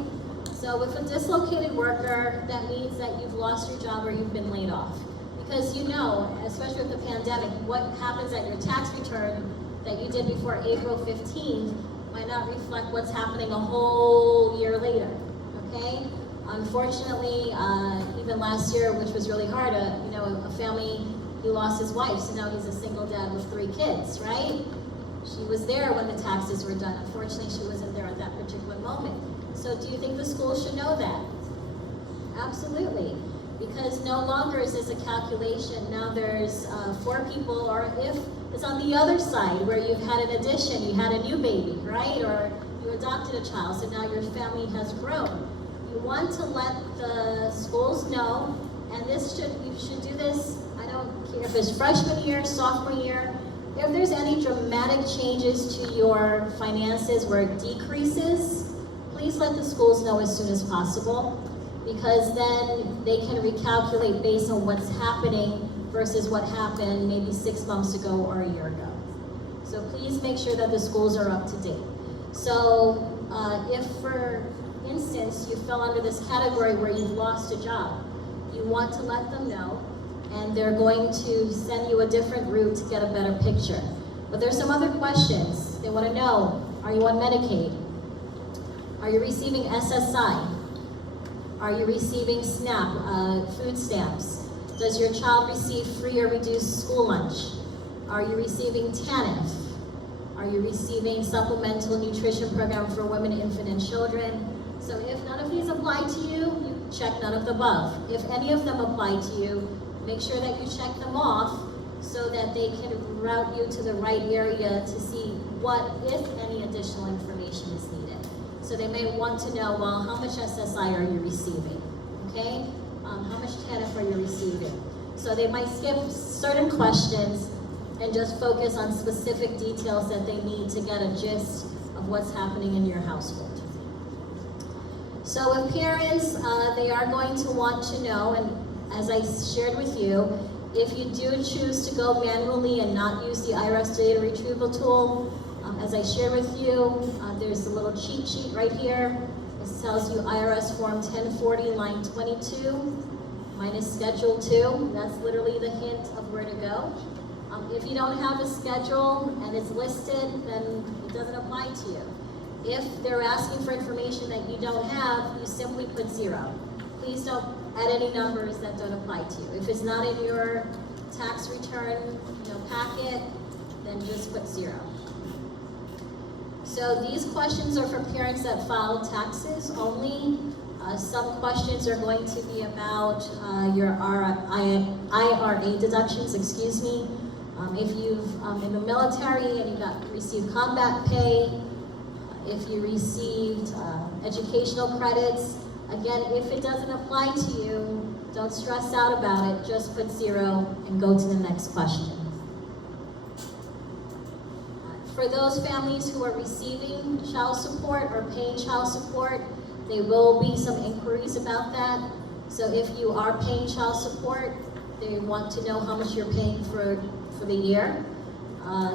so with a dislocated worker, that means that you've lost your job or you've been laid off. Because you know, especially with the pandemic, what happens at your tax return that you did before April 15th might not reflect what's happening a whole year later, okay? Unfortunately, even last year, which was really hard, a family, he lost his wife, so now he's a single dad with 3 kids, right? She was there when the taxes were done. Unfortunately, she wasn't there at that particular moment. So do you think the school should know that? Absolutely. Because no longer is this a calculation. Now there's 4 people, or if it's on the other side where you've had an addition, you had a new baby, right? Or you adopted a child, so now your family has grown. You want to let the schools know, and you should do this, I don't care if it's freshman year, sophomore year, if there's any dramatic changes to your finances where it decreases, please let the schools know as soon as possible, because then they can recalculate based on what's happening versus what happened maybe 6 months ago or a year ago. So please make sure that the schools are up to date. So if, for instance, you fell under this category where you've lost a job, you want to let them know, and they're going to send you a different route to get a better picture. But there's some other questions. They want to know, are you on Medicaid? Are you receiving SSI? Are you receiving SNAP, food stamps? Does your child receive free or reduced school lunch? Are you receiving TANF? Are you receiving supplemental nutrition program for women, infant, and children? So if none of these apply to you, you check none of the above. If any of them apply to you, make sure that you check them off so that they can route you to the right area to see what, if any, additional information is needed. So they may want to know, well, how much SSI are you receiving, okay? How much TANF are you receiving? So they might skip certain questions and just focus on specific details that they need to get a gist of what's happening in your household. So with parents, they are going to want to know, and as I shared with you, if you do choose to go manually and not use the IRS data retrieval tool, as I shared with you, there's a little cheat sheet right here. It tells you IRS Form 1040, line 22, minus Schedule 2. That's literally the hint of where to go. If you don't have a schedule and it's listed, then it doesn't apply to you. If they're asking for information that you don't have, you simply put 0. Please don't add any numbers that don't apply to you. If it's not in your tax return packet, then just put 0. So these questions are for parents that file taxes only. Some questions are going to be about your IRA deductions, excuse me. If you've in the military and you received combat pay, if you received educational credits, again, if it doesn't apply to you, don't stress out about it, just put 0 and go to the next question. For those families who are receiving child support or paying child support, there will be some inquiries about that. So if you are paying child support, they want to know how much you're paying for the year.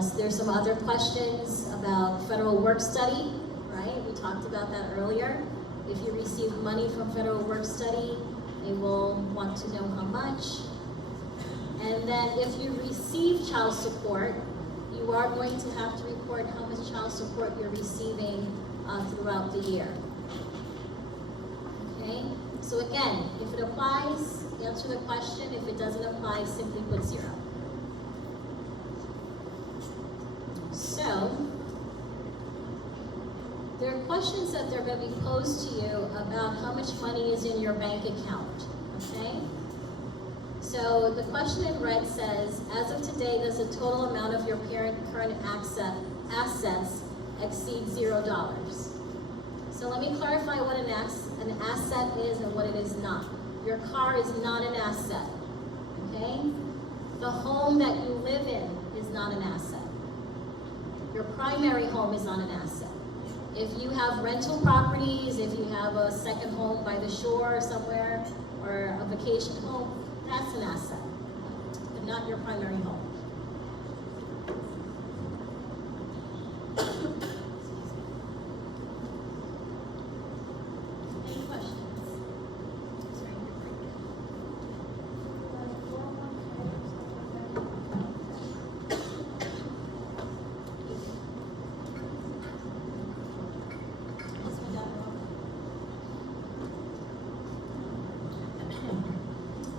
So there's some other questions about federal work study, right? We talked about that earlier. If you receive money from federal work study, they will want to know how much. And then if you receive child support, you are going to have to report how much child support you're receiving throughout the year. Okay? So again, if it applies, answer the question. If it doesn't apply, simply put 0. So, there are questions that they're going to be posed to you about how much money is in your bank account, okay? So the question in red says, as of today, does the total amount of your current assets exceed $0? So let me clarify what an asset is and what it is not. Your car is not an asset, okay? The home that you live in is not an asset. Your primary home is not an asset. If you have rental properties, if you have a second home by the shore somewhere, or a vacation home, that's an asset, but not your primary home. Any questions?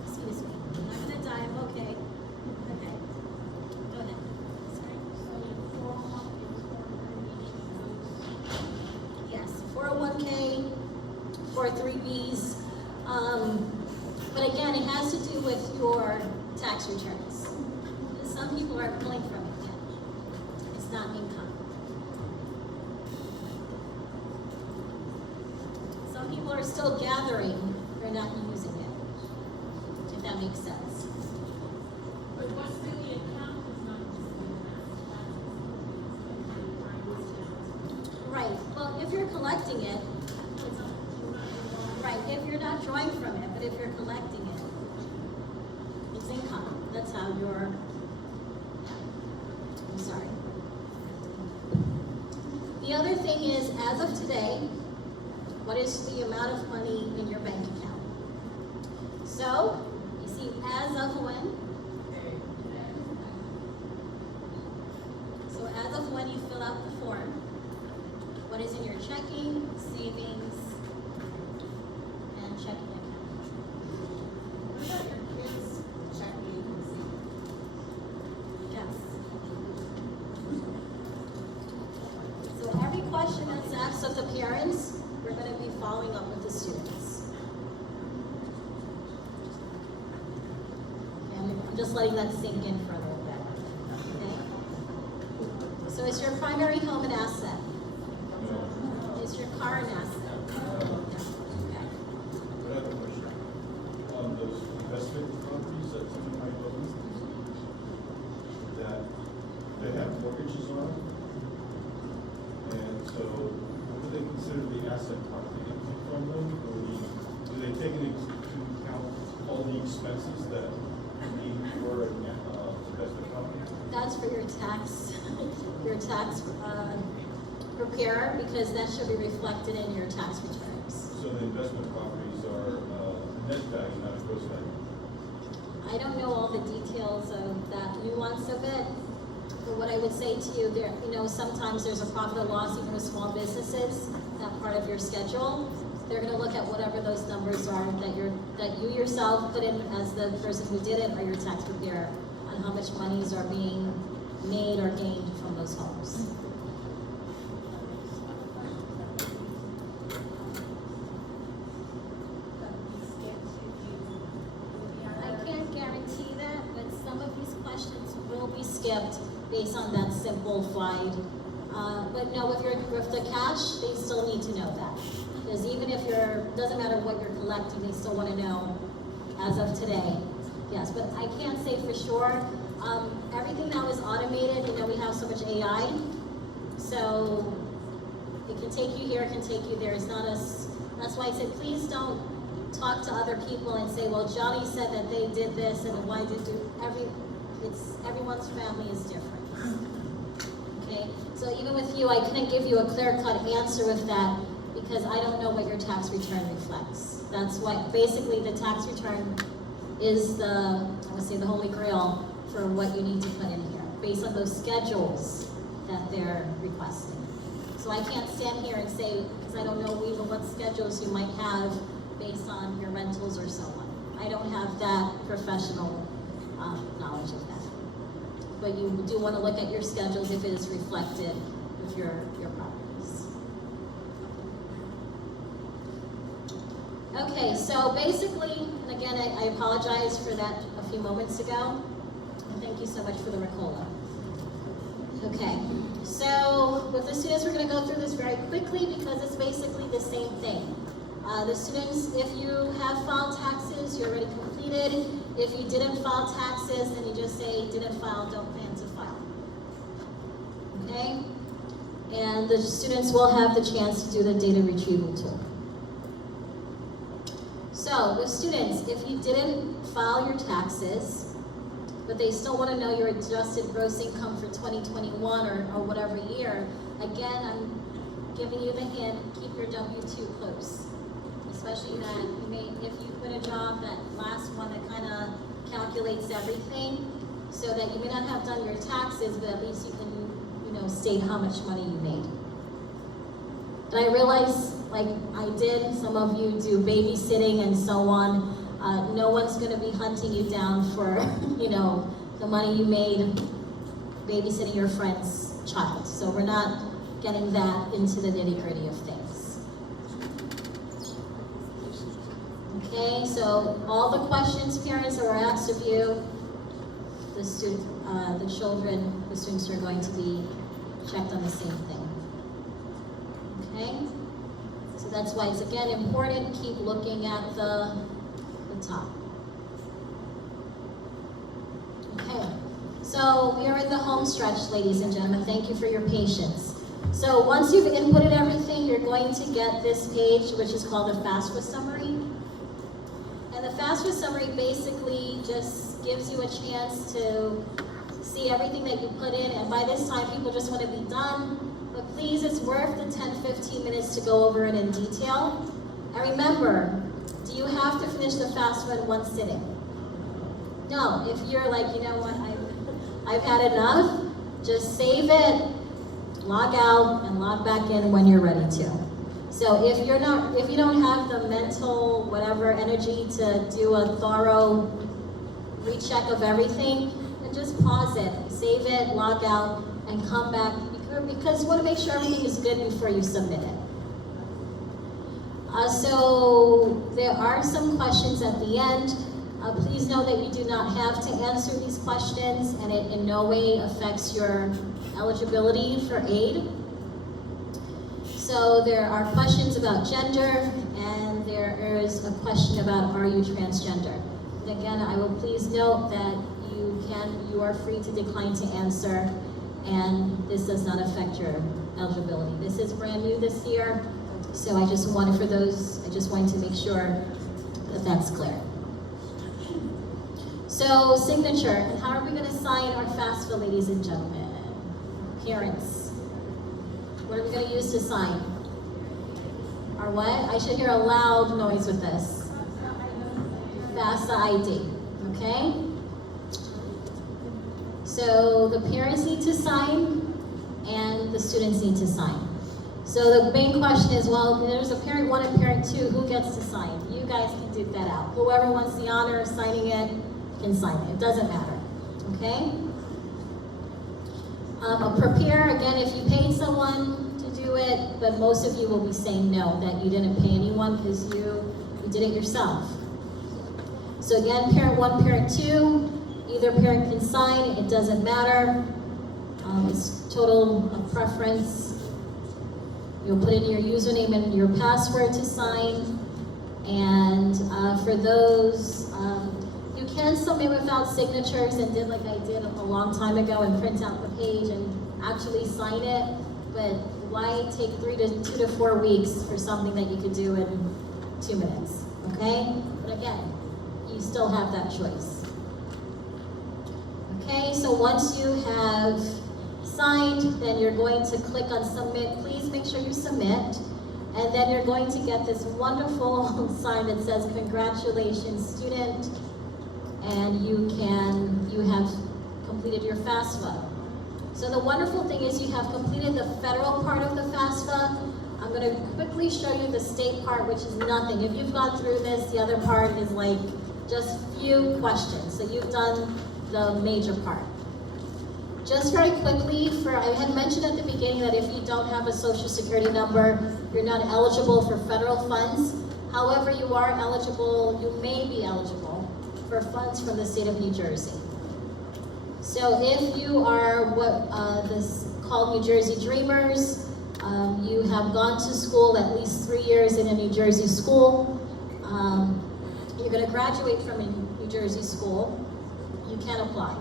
Excuse me. I'm not gonna die. I'm okay. Okay. Go ahead. Sorry. Yes, 401k, 403bs. But again, it has to do with your tax returns. Some people are pulling from it yet. It's not income. Some people are still gathering, they're not using it. If that makes sense. But what's in the account is not just Right, well, if you're collecting it, right, if you're not drawing from it, but if you're collecting it, it's income. That's how you're, I'm sorry. The other thing is, as of today, what is the amount of money in your bank account? So, you see, as of when? So as of when you fill out the form, what is in your checking, savings, and checking account? What about your kids' checking? Yes. So every question that's asked of the parents, we're going to be following up with the students. And I'm just letting that sink in for a little bit. Okay? So is your primary home an asset? Is your car an asset? Okay. Another question. On those investment properties that some of my loans that they have mortgages on, and so what do they consider the asset part? Do they get from them, or do they take into account all the any expenses that need for an investment property? That's for your tax, preparer, because that should be reflected in your tax returns. So the investment properties are net value, not gross value. I don't know all the details of that nuance of it, but what I would say to you, there, sometimes there's a profit or loss even with small businesses, that part of your schedule. They're gonna look at whatever those numbers are that you yourself put in as the person who did it, or your tax preparer, on how much monies are being made or gained from those homes. I can't guarantee that, but some of these questions will be skipped based on that simplified. But no, if the cash, they still need to know that. Because even if doesn't matter what you're collecting, they still want to know as of today. Yes, but I can't say for sure. Everything now is automated. We have so much AI. So it can take you here, it can take you there. It's not that's why I said, please don't talk to other people and say, well, Johnny said that they did this and why did everyone's family is different. Okay, so even with you, I couldn't give you a clear-cut answer with that because I don't know what your tax return reflects. That's what, basically the tax return is the holy grail for what you need to put in here, based on those schedules that they're requesting. So I can't stand here and say, because I don't know even what schedules you might have based on your rentals or so on. I don't have that professional knowledge of that. But you do want to look at your schedules if it is reflected with your properties. Okay, so basically, and again, I apologize for that a few moments ago. And thank you so much for the Ricola. Okay, so with the students, we're going to go through this very quickly because it's basically the same thing. The students, if you have filed taxes, you're already completed. If you didn't file taxes, then you just say didn't file, don't plan to file. Okay? And the students will have the chance to do the data retrieval tool. So, with students, if you didn't file your taxes, but they still want to know your adjusted gross income for 2021 or whatever year, again, I'm giving you the hint, keep your W-2 close. Especially that if you put a job, that last one that kind of calculates everything, so that you may not have done your taxes, but at least you can, state how much money you made. And I realize, like I did, some of you do babysitting and so on. No one's going to be hunting you down for, the money you made babysitting your friend's child. So we're not getting that into the nitty-gritty of things. Okay, so all the questions parents that were asked of you, the students are going to be checked on the same thing. Okay, so that's why it's again important to keep looking at the top. Okay, so we are in the home stretch, ladies and gentlemen. Thank you for your patience. So once you've inputted everything, you're going to get this page, which is called the FAFSA summary. And the FAFSA summary basically just gives you a chance to see everything that you put in, and by this time people just want to be done, but please, it's worth the 10-15 minutes to go over it in detail. And remember, do you have to finish the FAFSA in one sitting? No, if you're like, you know what, I've had enough, just save it, log out, and log back in when you're ready to. So if you don't have the mental, whatever, energy to do a thorough recheck of everything, then just pause it, save it, log out, and come back, because you want to make sure everything is good before you submit it. So there are some questions at the end. Please know that you do not have to answer these questions, and it in no way affects your eligibility for aid. So there are questions about gender, and there is a question about, are you transgender? And again, I will please note that you are free to decline to answer, and this does not affect your eligibility. This is brand new this year, so I just wanted to make sure that that's clear. So signature, and how are we gonna sign our FAFSA, ladies and gentlemen? Parents. What are we gonna use to sign? Our what? I should hear a loud noise with this. FAFSA ID, okay? So the parents need to sign and the students need to sign. So the main question is, well, there's a parent one and parent two, who gets to sign? You guys can duke that out. Whoever wants the honor of signing it can sign it. It doesn't matter, okay? Prepare, again, if you paid someone to do it, but most of you will be saying no, that you didn't pay anyone because you did it yourself. So again, parent one, parent two, either parent can sign, it doesn't matter. It's total preference. You'll put in your username and your password to sign. And for those, you can submit without signatures and did like I did a long time ago and print out the page and actually sign it. But why take 2 to 4 weeks for something that you could do in 2 minutes, okay? But again, you still have that choice. Okay, so once you have signed, then you're going to click on submit. Please make sure you submit. And then you're going to get this wonderful sign that says, congratulations, student. And you have completed your FAFSA. So the wonderful thing is you have completed the federal part of the FAFSA. I'm going to quickly show you the state part, which is nothing. If you've gone through this, the other part is like just few questions. So you've done the major part. Just very quickly, I had mentioned at the beginning that if you don't have a social security number, you're not eligible for federal funds. However, you are eligible, you may be eligible for funds from the state of New Jersey. So if you are what this called New Jersey Dreamers, you have gone to school at least 3 years in a New Jersey school, you're going to graduate from a New Jersey school, you can apply.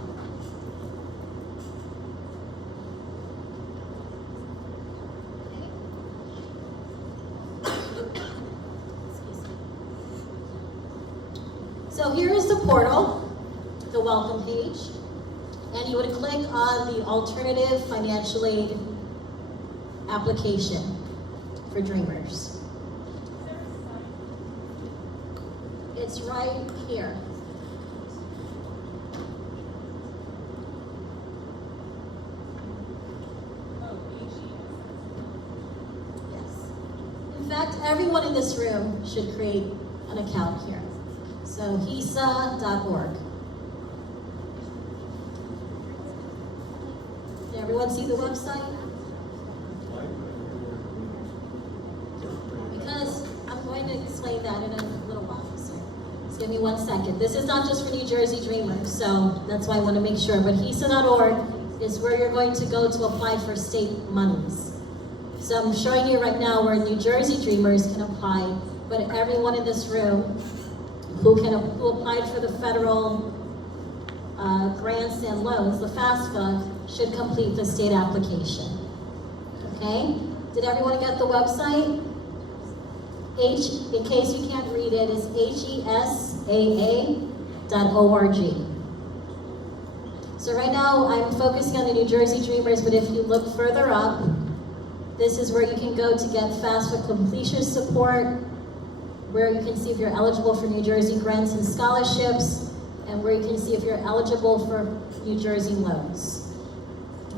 So here is the portal, the welcome page, and you would click on the alternative financial aid application for Dreamers. It's right here. Yes. In fact, everyone in this room should create an account here. So HISA.org. Did everyone see the website? Because I'm going to explain that in a little while. So just give me 1 second. This is not just for New Jersey Dreamers, so that's why I want to make sure. But HISA.org is where you're going to go to apply for state monies. So I'm showing you right now where New Jersey Dreamers can apply, but everyone in this room who applied for the federal grants and loans, the FAFSA, should complete the state application. Okay? Did everyone get the website? In case you can't read it, is HESAA.org. So right now I'm focusing on the New Jersey Dreamers, but if you look further up, this is where you can go to get FAFSA completion support, where you can see if you're eligible for New Jersey grants and scholarships, and where you can see if you're eligible for New Jersey loans.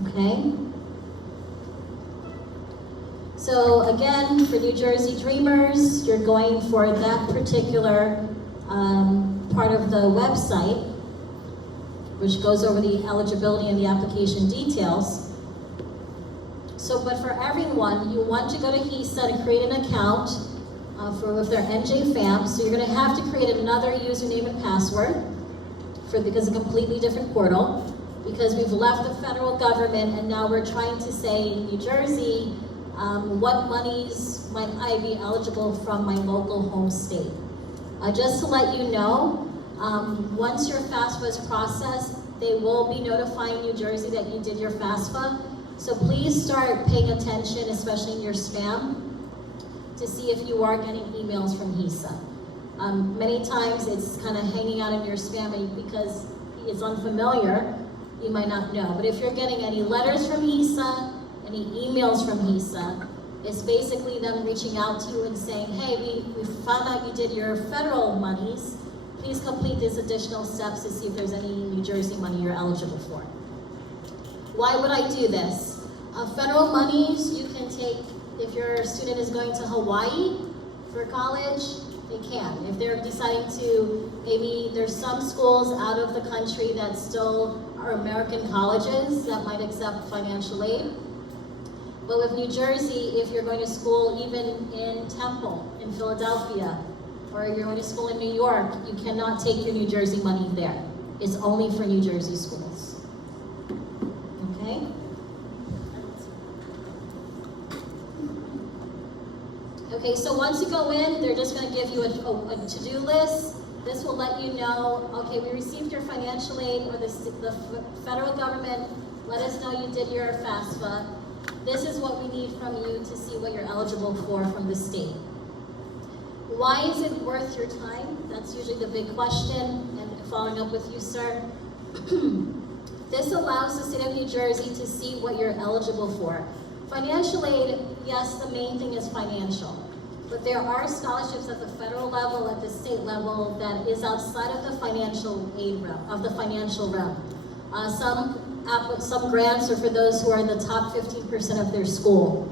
Okay? So again, for New Jersey Dreamers, you're going for that particular part of the website, which goes over the eligibility and the application details. So, but for everyone, you want to go to HISA to create an account with their NJ fam. So you're going to have to create another username and password because it's a completely different portal, because we've left the federal government and now we're trying to say, New Jersey, what monies might I be eligible from my local home state? Just to let you know, once your FAFSA is processed, they will be notifying New Jersey that you did your FAFSA. So please start paying attention, especially in your spam, to see if you are getting emails from HISA. Many times it's kind of hanging out in your spam because it's unfamiliar, you might not know. But if you're getting any letters from HISA, any emails from HISA, it's basically them reaching out to you and saying, hey, we found out you did your federal monies. Please complete these additional steps to see if there's any New Jersey money you're eligible for. Why would I do this? Federal monies you can take if your student is going to Hawaii for college, they can. If they're deciding to, maybe there's some schools out of the country that still are American colleges that might accept financial aid. But with New Jersey, if you're going to school even in Temple, in Philadelphia, or you're going to school in New York, you cannot take your New Jersey money there. It's only for New Jersey schools. Okay? Okay, so once you go in, they're just going to give you a to-do list. This will let you know, okay, we received your financial aid, or the federal government let us know you did your FAFSA. This is what we need from you to see what you're eligible for from the state. Why is it worth your time? That's usually the big question, and following up with you, sir. This allows the state of New Jersey to see what you're eligible for. Financial aid, yes, the main thing is financial. But there are scholarships at the federal level, at the state level, that is outside of the financial aid realm, of the financial realm. Some grants are for those who are in the top 15% of their school,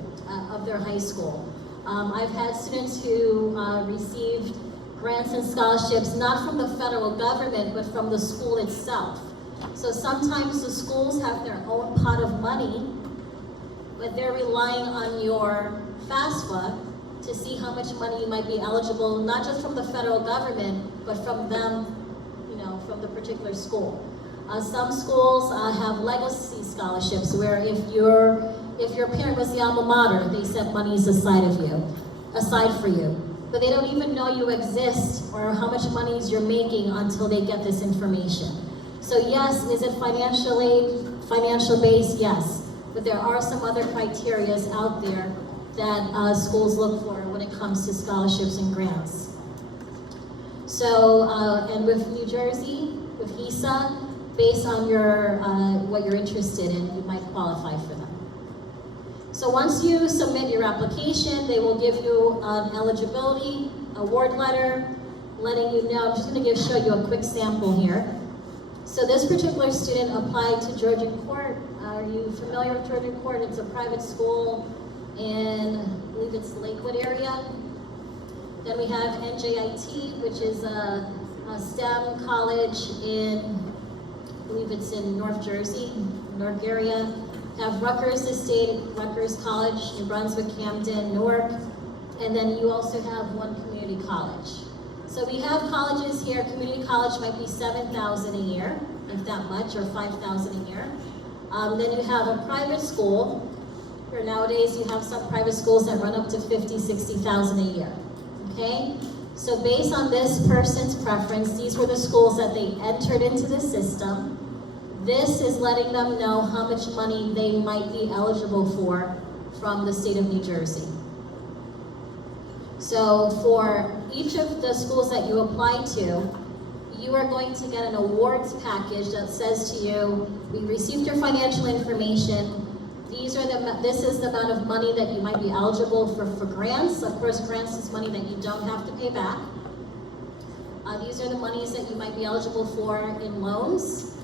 of their high school. I've had students who received grants and scholarships not from the federal government, but from the school itself. So sometimes the schools have their own pot of money, but they're relying on your FAFSA to see how much money you might be eligible, not just from the federal government, but from them, from the particular school. Some schools have legacy scholarships where if your parent was the alma mater, they set monies aside for you. But they don't even know you exist or how much monies you're making until they get this information. So yes, is it financial aid, financial based? Yes. But there are some other criteria out there that schools look for when it comes to scholarships and grants. So, and with New Jersey, with HISA, based on your what you're interested in, you might qualify for them. So once you submit your application, they will give you an eligibility award letter, letting you know. I'm just going to show you a quick sample here. So this particular student applied to Georgian Court. Are you familiar with Georgian Court? It's a private school in, I believe it's the Lakewood area. Then we have NJIT, which is a STEM college in, I believe it's in North Jersey, Newark area. We have Rutgers Estate, Rutgers College in Brunswick, Camden, Newark. And then you also have one community college. So we have colleges here. Community college might be $7,000 a year, if that much, or $5,000 a year. Then you have a private school. Where nowadays you have some private schools that run up to $50,000, $60,000 a year. Okay? So based on this person's preference, these were the schools that they entered into the system. This is letting them know how much money they might be eligible for from the state of New Jersey. So for each of the schools that you apply to, you are going to get an awards package that says to you, we received your financial information. This is the amount of money that you might be eligible for grants. Of course, grants is money that you don't have to pay back. These are the monies that you might be eligible for in loans.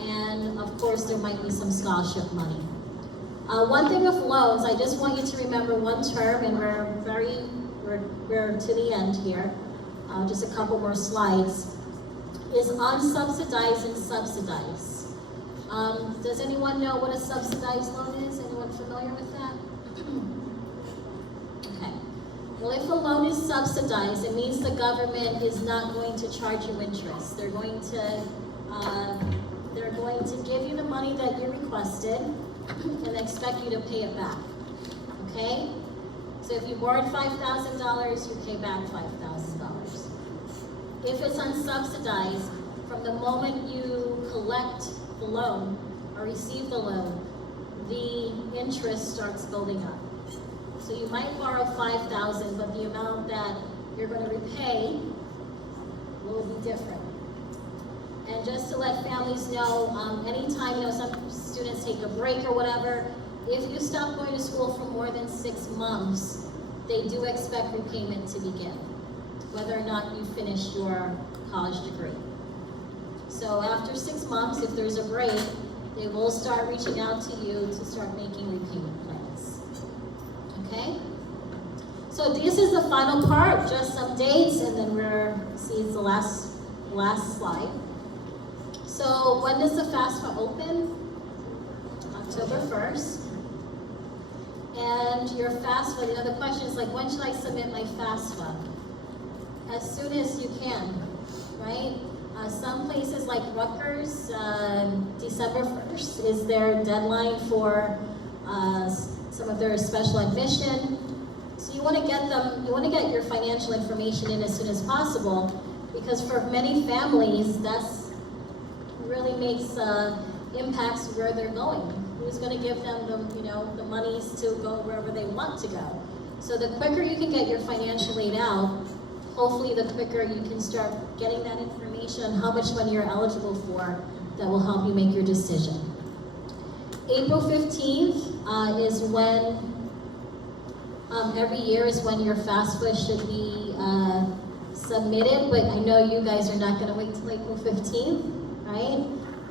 And of course, there might be some scholarship money. One thing with loans, I just want you to remember one term, and we're to the end here. Just a couple more slides. Is unsubsidized and subsidized. Does anyone know what a subsidized loan is? Anyone familiar with that? Okay. Well, if a loan is subsidized, it means the government is not going to charge you interest. They're going to give you the money that you requested and expect you to pay it back. Okay? So if you borrowed $5,000, you pay back $5,000. If it's unsubsidized, from the moment you collect the loan or receive the loan, the interest starts building up. So you might borrow $5,000, but the amount that you're going to repay will be different. And just to let families know, anytime, some students take a break or whatever, if you stop going to school for more than 6 months, they do expect repayment to begin, whether or not you finish your college degree. So after 6 months, if there's a break, they will start reaching out to you to start making repayment plans. Okay? So this is the final part, just some dates, and then see it's the last slide. So when does the FAFSA open? October 1st. And your FAFSA, the question is like, when should I submit my FAFSA? As soon as you can, right? Some places like Rutgers, December 1st is their deadline for some of their special admission. So you want to get your financial information in as soon as possible, because for many families, that's really makes impacts where they're going. Who's going to give them the monies to go wherever they want to go? So the quicker you can get your financial aid out, hopefully the quicker you can start getting that information on how much money you're eligible for that will help you make your decision. April 15th is when, every year is when your FAFSA should be submitted, but I know you guys are not going to wait till April 15th. Right?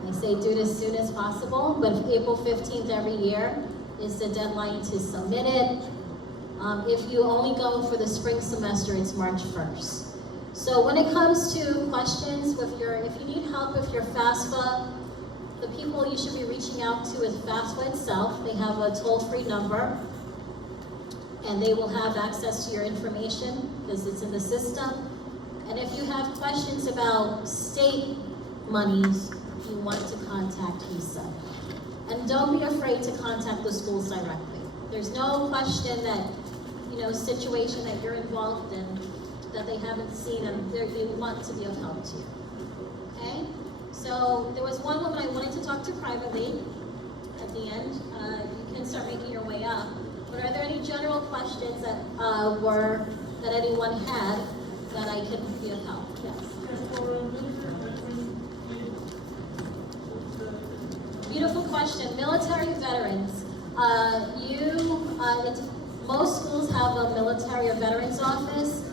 I say do it as soon as possible, but April 15th every year is the deadline to submit it. If you only go for the spring semester, it's March 1st. So when it comes to questions if you need help with your FAFSA, the people you should be reaching out to is FAFSA itself. They have a toll-free number, and they will have access to your information because it's in the system. And if you have questions about state monies, you want to contact HISA. And don't be afraid to contact the schools directly. There's no question that, situation that you're involved in that they haven't seen and they want to be of help to you. Okay? So there was one woman I wanted to talk to privately at the end. You can start making your way up. But are there any general questions that that anyone had that I could be of help? Yes. Beautiful question. Military veterans. Most schools have a military or veterans office,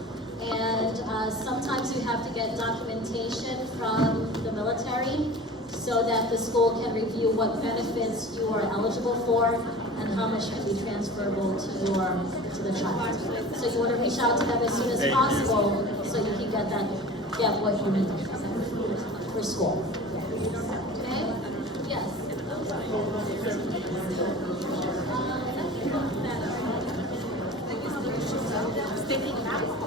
and sometimes you have to get documentation from the military so that the school can review what benefits you are eligible for and how much can be transferable to the child. So you want to reach out to them as soon as possible so you can get what you need for school. Okay? Yes. Thinking about it.